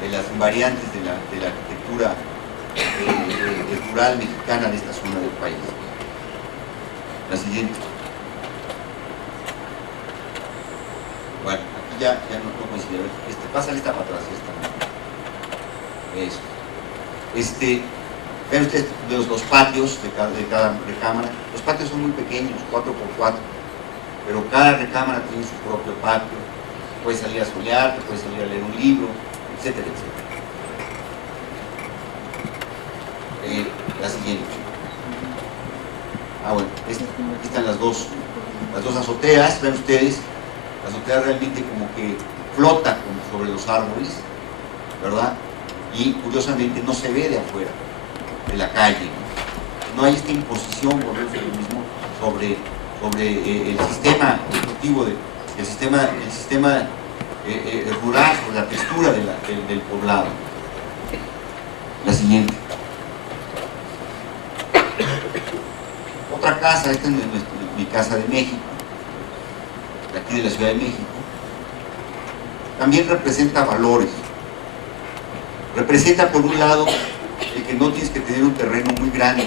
de las variantes de la arquitectura rural mexicana de esta zona del país. La siguiente. Bueno, aquí ya no coincide. Pásale esta para atrás, esta. Eso. Ven ustedes los patios de cada recámara. Los patios son muy pequeños, 4x4, pero cada recámara tiene su propio patio. Puedes salir a solear, puedes salir a leer un libro, etcétera, etcétera. La siguiente. Bueno, aquí están las dos azoteas. Ven ustedes, la azotea realmente como que flota sobre los árboles, ¿verdad? Y curiosamente no se ve de afuera, de la calle. No hay esta imposición, por eso mismo, sobre el sistema productivo, el sistema rural, sobre la textura del poblado. La siguiente. Otra casa, esta es mi casa de México, de aquí de la Ciudad de México. También representa valores. Representa, por un lado, el que no tienes que tener un terreno muy grande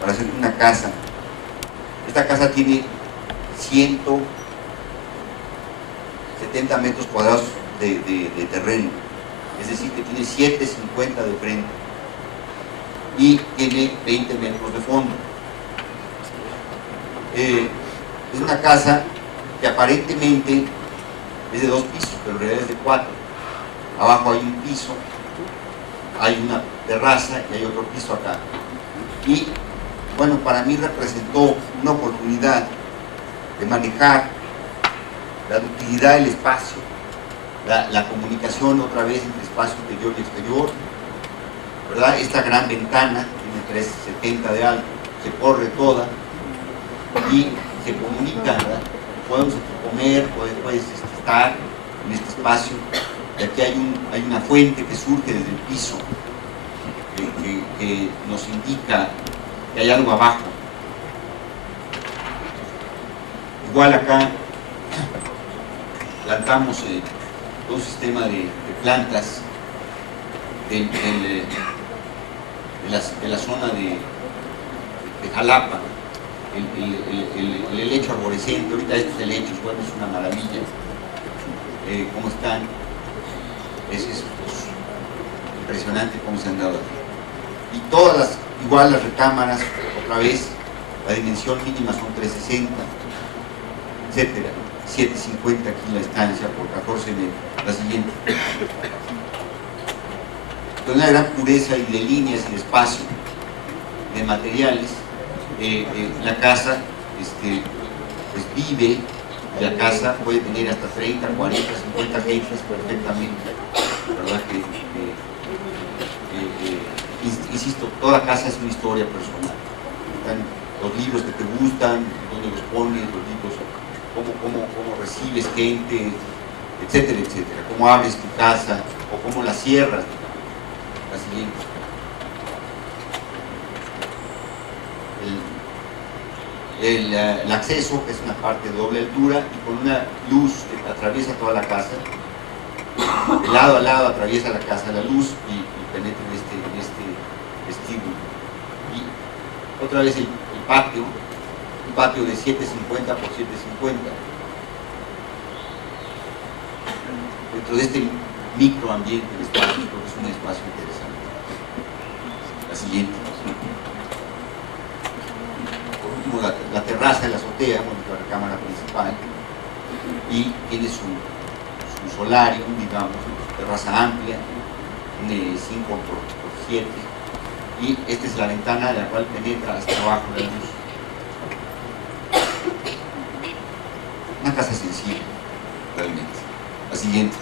para hacer una casa. Esta casa tiene 170 metros cuadrados de terreno, es decir, que tiene 750 de frente y tiene 20 metros de fondo. Es una casa que aparentemente es de 2 pisos, pero en realidad es de 4. Abajo hay un piso, hay una terraza y hay otro piso acá. Y bueno, para mí representó una oportunidad de manejar la ductilidad del espacio, la comunicación otra vez entre espacio interior y exterior, ¿verdad? Esta gran ventana tiene 3,70 de alto, se corre toda y se comunica, ¿verdad? Podemos comer, puedes estar en este espacio, y aquí hay una fuente que surge desde el piso, que nos indica que hay algo abajo. Igual acá plantamos todo un sistema de plantas de la zona de Jalapa. El helecho arborescente, ahorita este es el helecho, bueno, es una maravilla. ¿Cómo están? Es impresionante cómo se han dado. Y todas igual las recámaras, otra vez, la dimensión mínima son 360, etcétera. 750 aquí la estancia por 14 metros. La siguiente. Con una gran pureza y de líneas y de espacio, de materiales, la casa pues vive, y la casa puede tener hasta 30, 40, 50 gentes perfectamente. verdad que insisto, toda casa es una historia personal. Están los libros que te gustan, dónde los pones, los libros, cómo recibes gente, etcétera, etcétera. Cómo abres tu casa o cómo la cierras. La siguiente. El acceso, que es una parte de doble altura y con una luz que atraviesa toda la casa. De lado a lado atraviesa la casa la luz y penetra en este vestíbulo. Y otra vez el patio, un patio de 7.50 por 7.50. Dentro de este microambiente de espacios, creo que es un espacio interesante. La siguiente. Por último, la terraza de la azotea, bueno, la recámara principal, y tiene su solarium, digamos, terraza amplia, de 5 por 7, y esta es la ventana de la cual penetra hasta abajo la luz. Una casa sencilla, realmente. La siguiente.